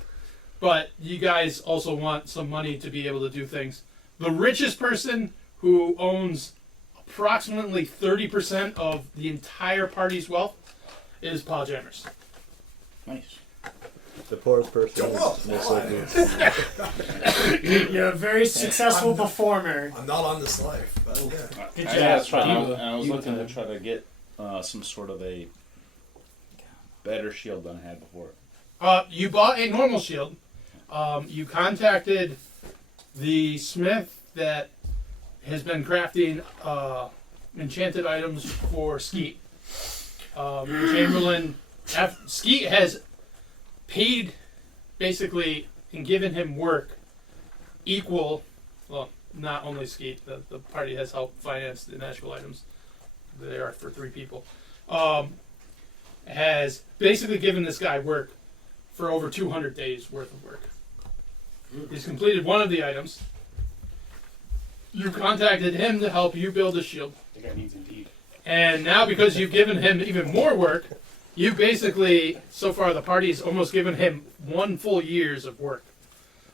But you guys also want some money to be able to do things. The richest person who owns approximately 30% of the entire party's wealth is Paul Jammers. Nice. The poorest person. Most likely. You're a very successful performer. I'm not on this life, but yeah. Good I was looking to try to get some sort of a better shield than I had before. You bought a normal shield. You contacted the smith that has been crafting enchanted items for Skeet. Chamberlain, Skeet has paid basically and given him work equal, well, not only Skeet, the party has helped finance the magical items. They are for 3 people. Has basically given this guy work for over 200 days worth of work. He's completed one of the items. You contacted him to help you build a shield. The guy needs indeed. And now because you've given him even more work, You basically, so far, the party's almost given him 1 full year's of work.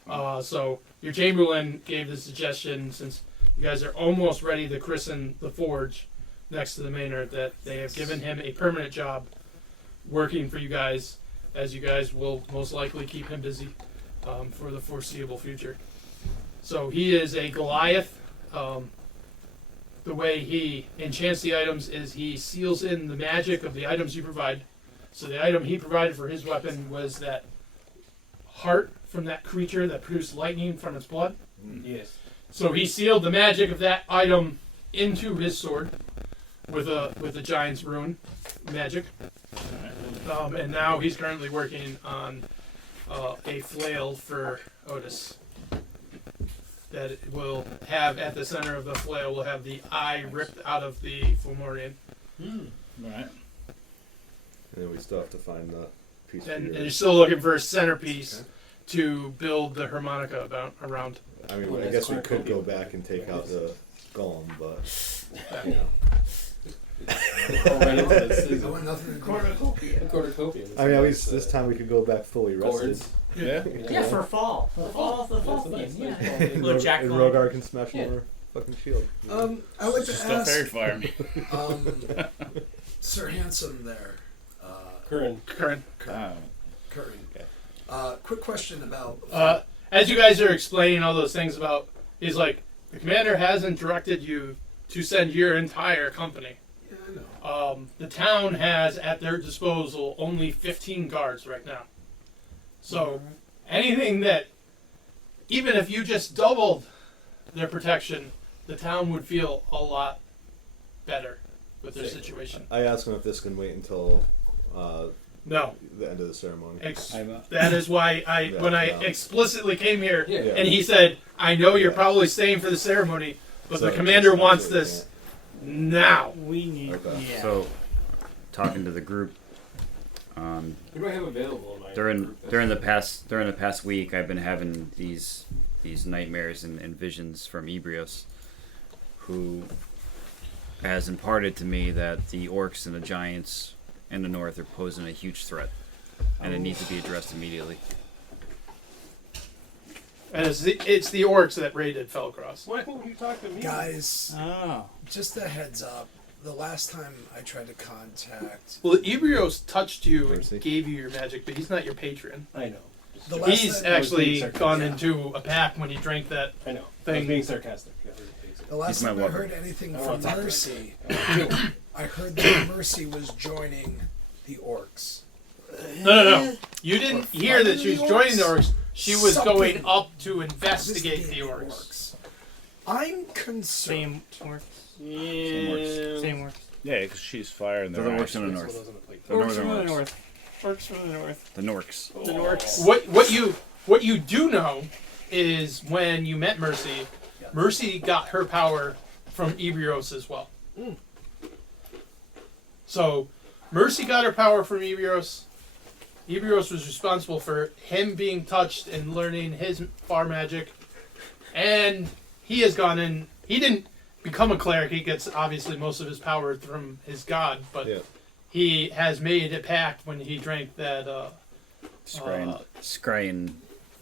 So your Chamberlain gave the suggestion, since you guys are almost ready to christen the forge next to the manor, that they have given him a permanent job working for you guys, as you guys will most likely keep him busy for the foreseeable future. So he is a Goliath. The way he enchants the items is he seals in the magic of the items you provide. So the item he provided for his weapon was that heart from that creature that produced lightning from its blood. Yes. So he sealed the magic of that item into his sword with a giant's rune magic. And now he's currently working on a flail for Otis. That it will have at the center of the flail will have the eye ripped out of the Fomorian. Right. And we still have to find the piece. And you're still looking for a centerpiece to build the harmonica around. I mean, I guess we could go back and take out the golem, but you Cornucopia. I mean, at least this time we could go back fully rested. Yeah. Yeah, for fall. The fall theme. Yeah. Little Jack. And Rogar can smash more fucking shield. I would like to Still ask fairy fire me. Sir Handsome there. Curran. Curran. Oh. Quick question about. As you guys are explaining all those things about, he's like, the commander hasn't directed you to send your entire company. Yeah, I know. The town has at their disposal only 15 guards right now. So anything that, even if you just doubled their protection, the town would feel a lot better with their situation. I asked him if this can wait until No. the end of the ceremony. That is why when I explicitly came here, Yeah. and he said, I know you're probably staying for the ceremony, but So the commander just wants absolutely this now. We need. Okay. Yeah. So, talking to the group, Who do I have available in my during group? the past week, I've been having these nightmares and visions from Ebrios, who has imparted to me that the orcs and the giants in the north are posing a huge threat, and it needs to be addressed immediately. And it's the orcs that raided Fellcross. Why won't you talk to me? Guys, Oh. just a heads up. The last time I tried to contact. Well, Ebrios touched you Mercy. and gave you your magic, but he's not your patron. I know. The last He's time, actually sarcastic. gone into a pack when he drank that. I know. I Thing. was being sarcastic. the last He's my time I lover. heard anything I from want to talk to Mercy, I heard that Mercy was joining the orcs. No. You didn't hear that she was fighting the joining the orcs? orcs. She was Something. going up to investigate the Investigate orcs. I'm concerned. Same works. Yeah. Same works. Yeah, because she's fire and They're the orcs in the north. The Works northern from the orcs. north. Works from the north. The Norks. The Norks. What you do know is when you met Mercy, Mercy got her power from Ebrios as well. So Mercy got her power from Ebrios. Ebrios was responsible for him being touched and learning his far magic. And he has gone in. He didn't become a cleric. He gets obviously most of his power from his god, but Yeah. he has made a pact when he drank that Scrying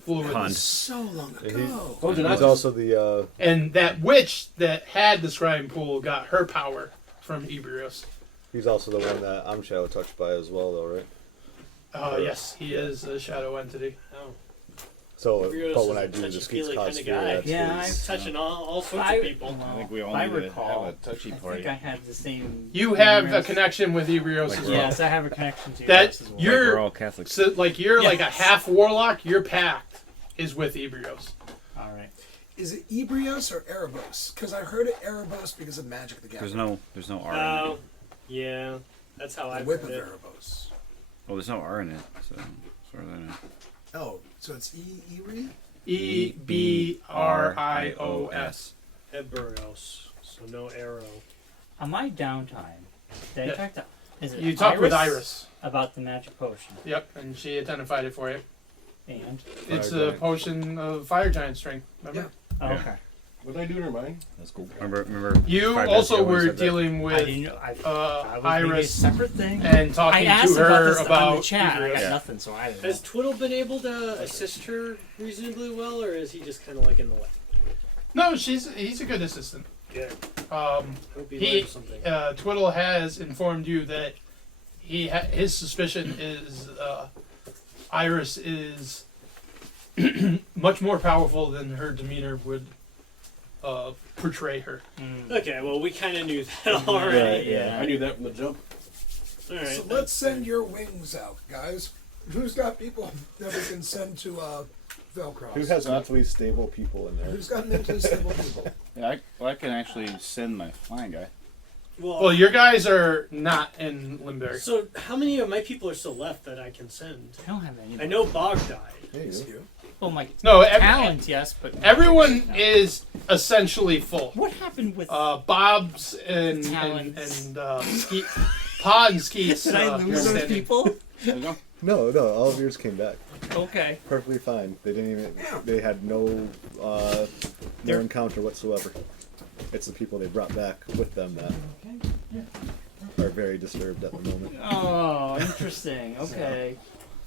fluid. Pond. So long And ago. He's also the And that witch that had the scrying pool got her power from Ebrios. he's also the one that I'm shadow touched by as well, though, right? Yes, he is a shadow entity. So, Ebrios but when is I a do the touchy-feely Skeets kinda Cossphere, guy. that's Yeah, his. Touching all sorts I- of people. I think we all I need to recall, have a touchy I party. think I had the same. You have a memories. connection with Ebrios Like as we're well. Yes, I have a connection to That yours as well. Like you're we're all Catholics. so like you're like a Yes. half warlock. Your pact is with Ebrios. All right. Is it Ebrios or Erebos? Because I heard it Erebos because of Magic the Gathering. There's no R in Oh, it. yeah. That's how I The whip of heard it. Erebos. Oh, there's no R in it. So, as far as I know. Oh, so it's Eri? Ebrios. Eberos. So no arrow. On my downtime, did Yeah. I talk to? Is it You talked with Iris. about the magic potion? Yep, and she identified it for you. And It's Fire a giant. potion of fire giant strength. Remember? oh, okay. What did I do in her mind? That's cool. Remember. You 5 minutes also ago when were you said that? dealing with I was maybe a Iris separate thing. and talking I asked to her this about on the chat. I got Eberon. nothing, so I don't know. Has Twiddle been able to assist her reasonably well, or is he just kind of like in the way? No, he's a good assistant. Yeah. Hope he learned something. Twiddle has informed you that his suspicion is Iris is much more powerful than her demeanor would portray her. Okay, well, we kind of knew that already. Yeah. I knew that from the jump. All right. So let's send your wings out, guys. Who's got people that we can send to Velcross? Who has mentally stable people in there? Who's got mentally stable people? Yeah, I can actually send my flying guy. Well, your guys are not in Limberry. So, how many of my people are still left that I can send? I don't have any. I know Bog died. Hey, you. Well, my No, talent, yes, but everyone is essentially full. What happened with Bob's and talents? Skeet, Pa and Skeet's. Did I lose those standing. people? There you go. No, all of yours came back. Okay. Perfectly fine. They didn't even. They had no encounter whatsoever. It's the people they brought back with them that are very disturbed at the moment. Oh, interesting. Okay.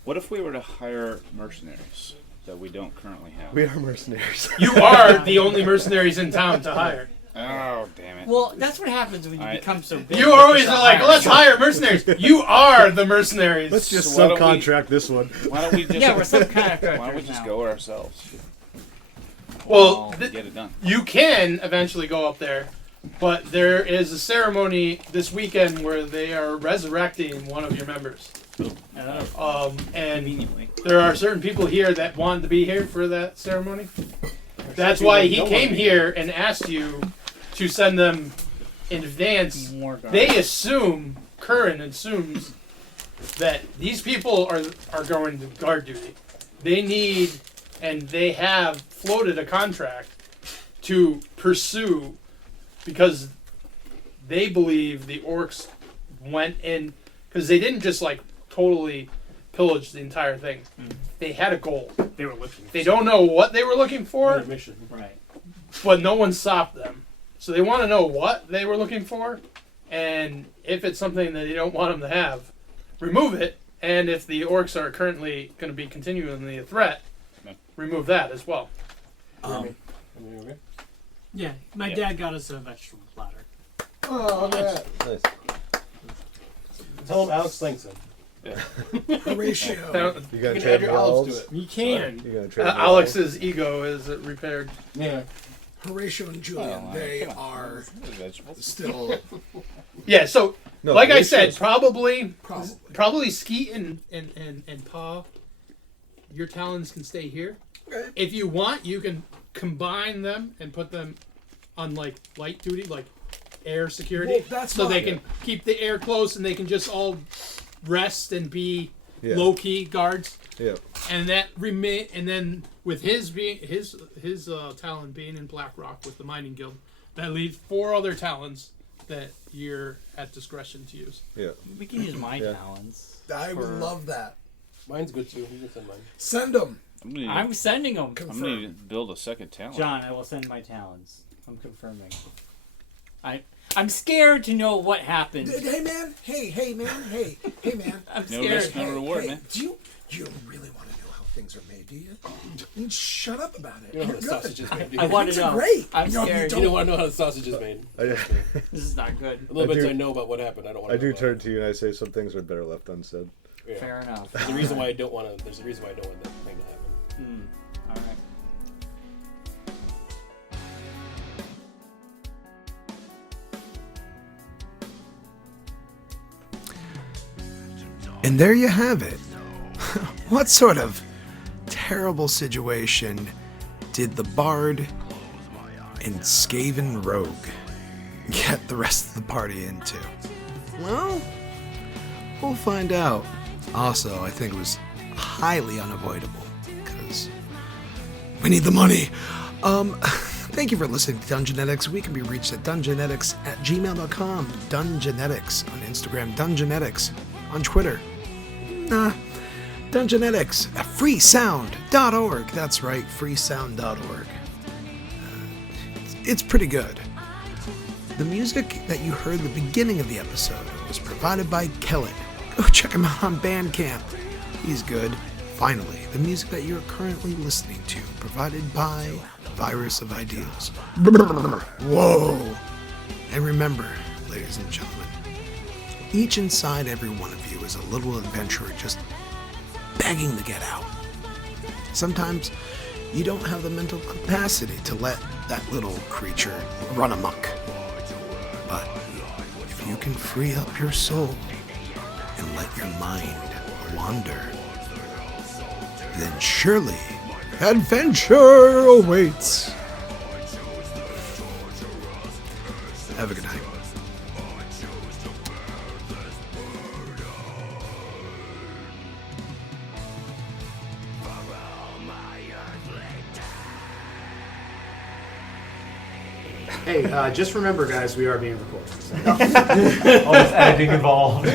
What if we were to hire mercenaries that we don't currently have? We are mercenaries. You are the only mercenaries in town to hire. Oh, damn it. Well, that's what happens when you become so big. You always are like, let's hire mercenaries. You are the mercenaries. Let's just So why don't subcontract this one. Why don't we just? Yeah, we're subcontractors Why don't we just now. go ourselves? Well, Get it done. you can eventually go up there, but there is a ceremony this weekend where they are resurrecting one of your members. And Conveniently. there are certain people here that wanted to be here for that ceremony. That's why he came here and asked you to send them in advance. More guards. They assume, Curran assumes, that these people are going to guard duty. They need, and they have floated a contract to pursue, because they believe the orcs went in, because they didn't just like totally pillage the entire thing. They had a goal. They were looking. They don't know what they were looking for, Mission. Right. but no one stopped them. So they want to know what they were looking for, and if it's something that they don't want them to have, remove it. And if the orcs are currently going to be continually a threat, remove that as well. Yeah, my dad got us a vegetable platter. Oh, man. Nice. Tell him Alex thanks him. Horatio. You gonna You can trade add me your olives olives? to it. You can. You gonna trade me Alex's ego is repaired. Yeah. Horatio and Julian, they are Vegetables. still Yeah, so No, like I Horatio's- said, probably Skeet and Pa, your talons can stay here. Okay. If you want, you can combine them and put them on like light duty, like air security, Well, that's so they fine. can keep the air close and they can just all rest and be Yeah. low key guards. Yeah. And that remain, and then with his being his talon being in Black Rock with the mining guild, that leaves 4 other talons that you're at discretion to use. Yeah. We can use my Yeah. talents. I would love that. Mine's good too. You can send mine. Send them. I'm sending them. I'm gonna need to build a second talent. John, I will send my talents. I'm confirming. I'm scared to know what happened. Hey man, hey man, hey man. I'm No scared. risk, no reward, Hey, man. do you really want to know how things are made? Do you? Shut up about it. You know how You're the good. sausage is made. do I you? want to Things know. are great. I'm No, scared. You don't want to know how the sausage is made. This is not good. A little I bit do- I know about what happened. I don't want I to. do turn to you and I say some things are better left unsaid. Yeah. Fair enough. There's a reason why I don't want to. There's a reason why I don't want that thing to happen. All right. And there you have it. What sort of terrible situation did the Bard and Skaven Rogue get the rest of the party into? Well, we'll find out. Also, I think it was highly unavoidable, because we need the money. Thank you for listening to Dungeonetics. We can be reached at dungeonetics@gmail.com, Dungeonetics on Instagram, Dungeonetics on Twitter. Dungeonetics at freesound.org. That's right, freesound.org. it's pretty good. The music that you heard at the beginning of the episode was provided by Kellen. Go check him out on Bandcamp. He's good. Finally, the music that you're currently listening to, provided by Virus of Ideals. Whoa! And remember, ladies and gentlemen, each inside every one of you is a little adventurer just begging to get out. Sometimes you don't have the mental capacity to let that little creature run amok. But if you can free up your soul and let your mind wander, then surely adventure awaits. Have a good night. Hey, just remember, guys, we are being recorded. So. All this editing involved.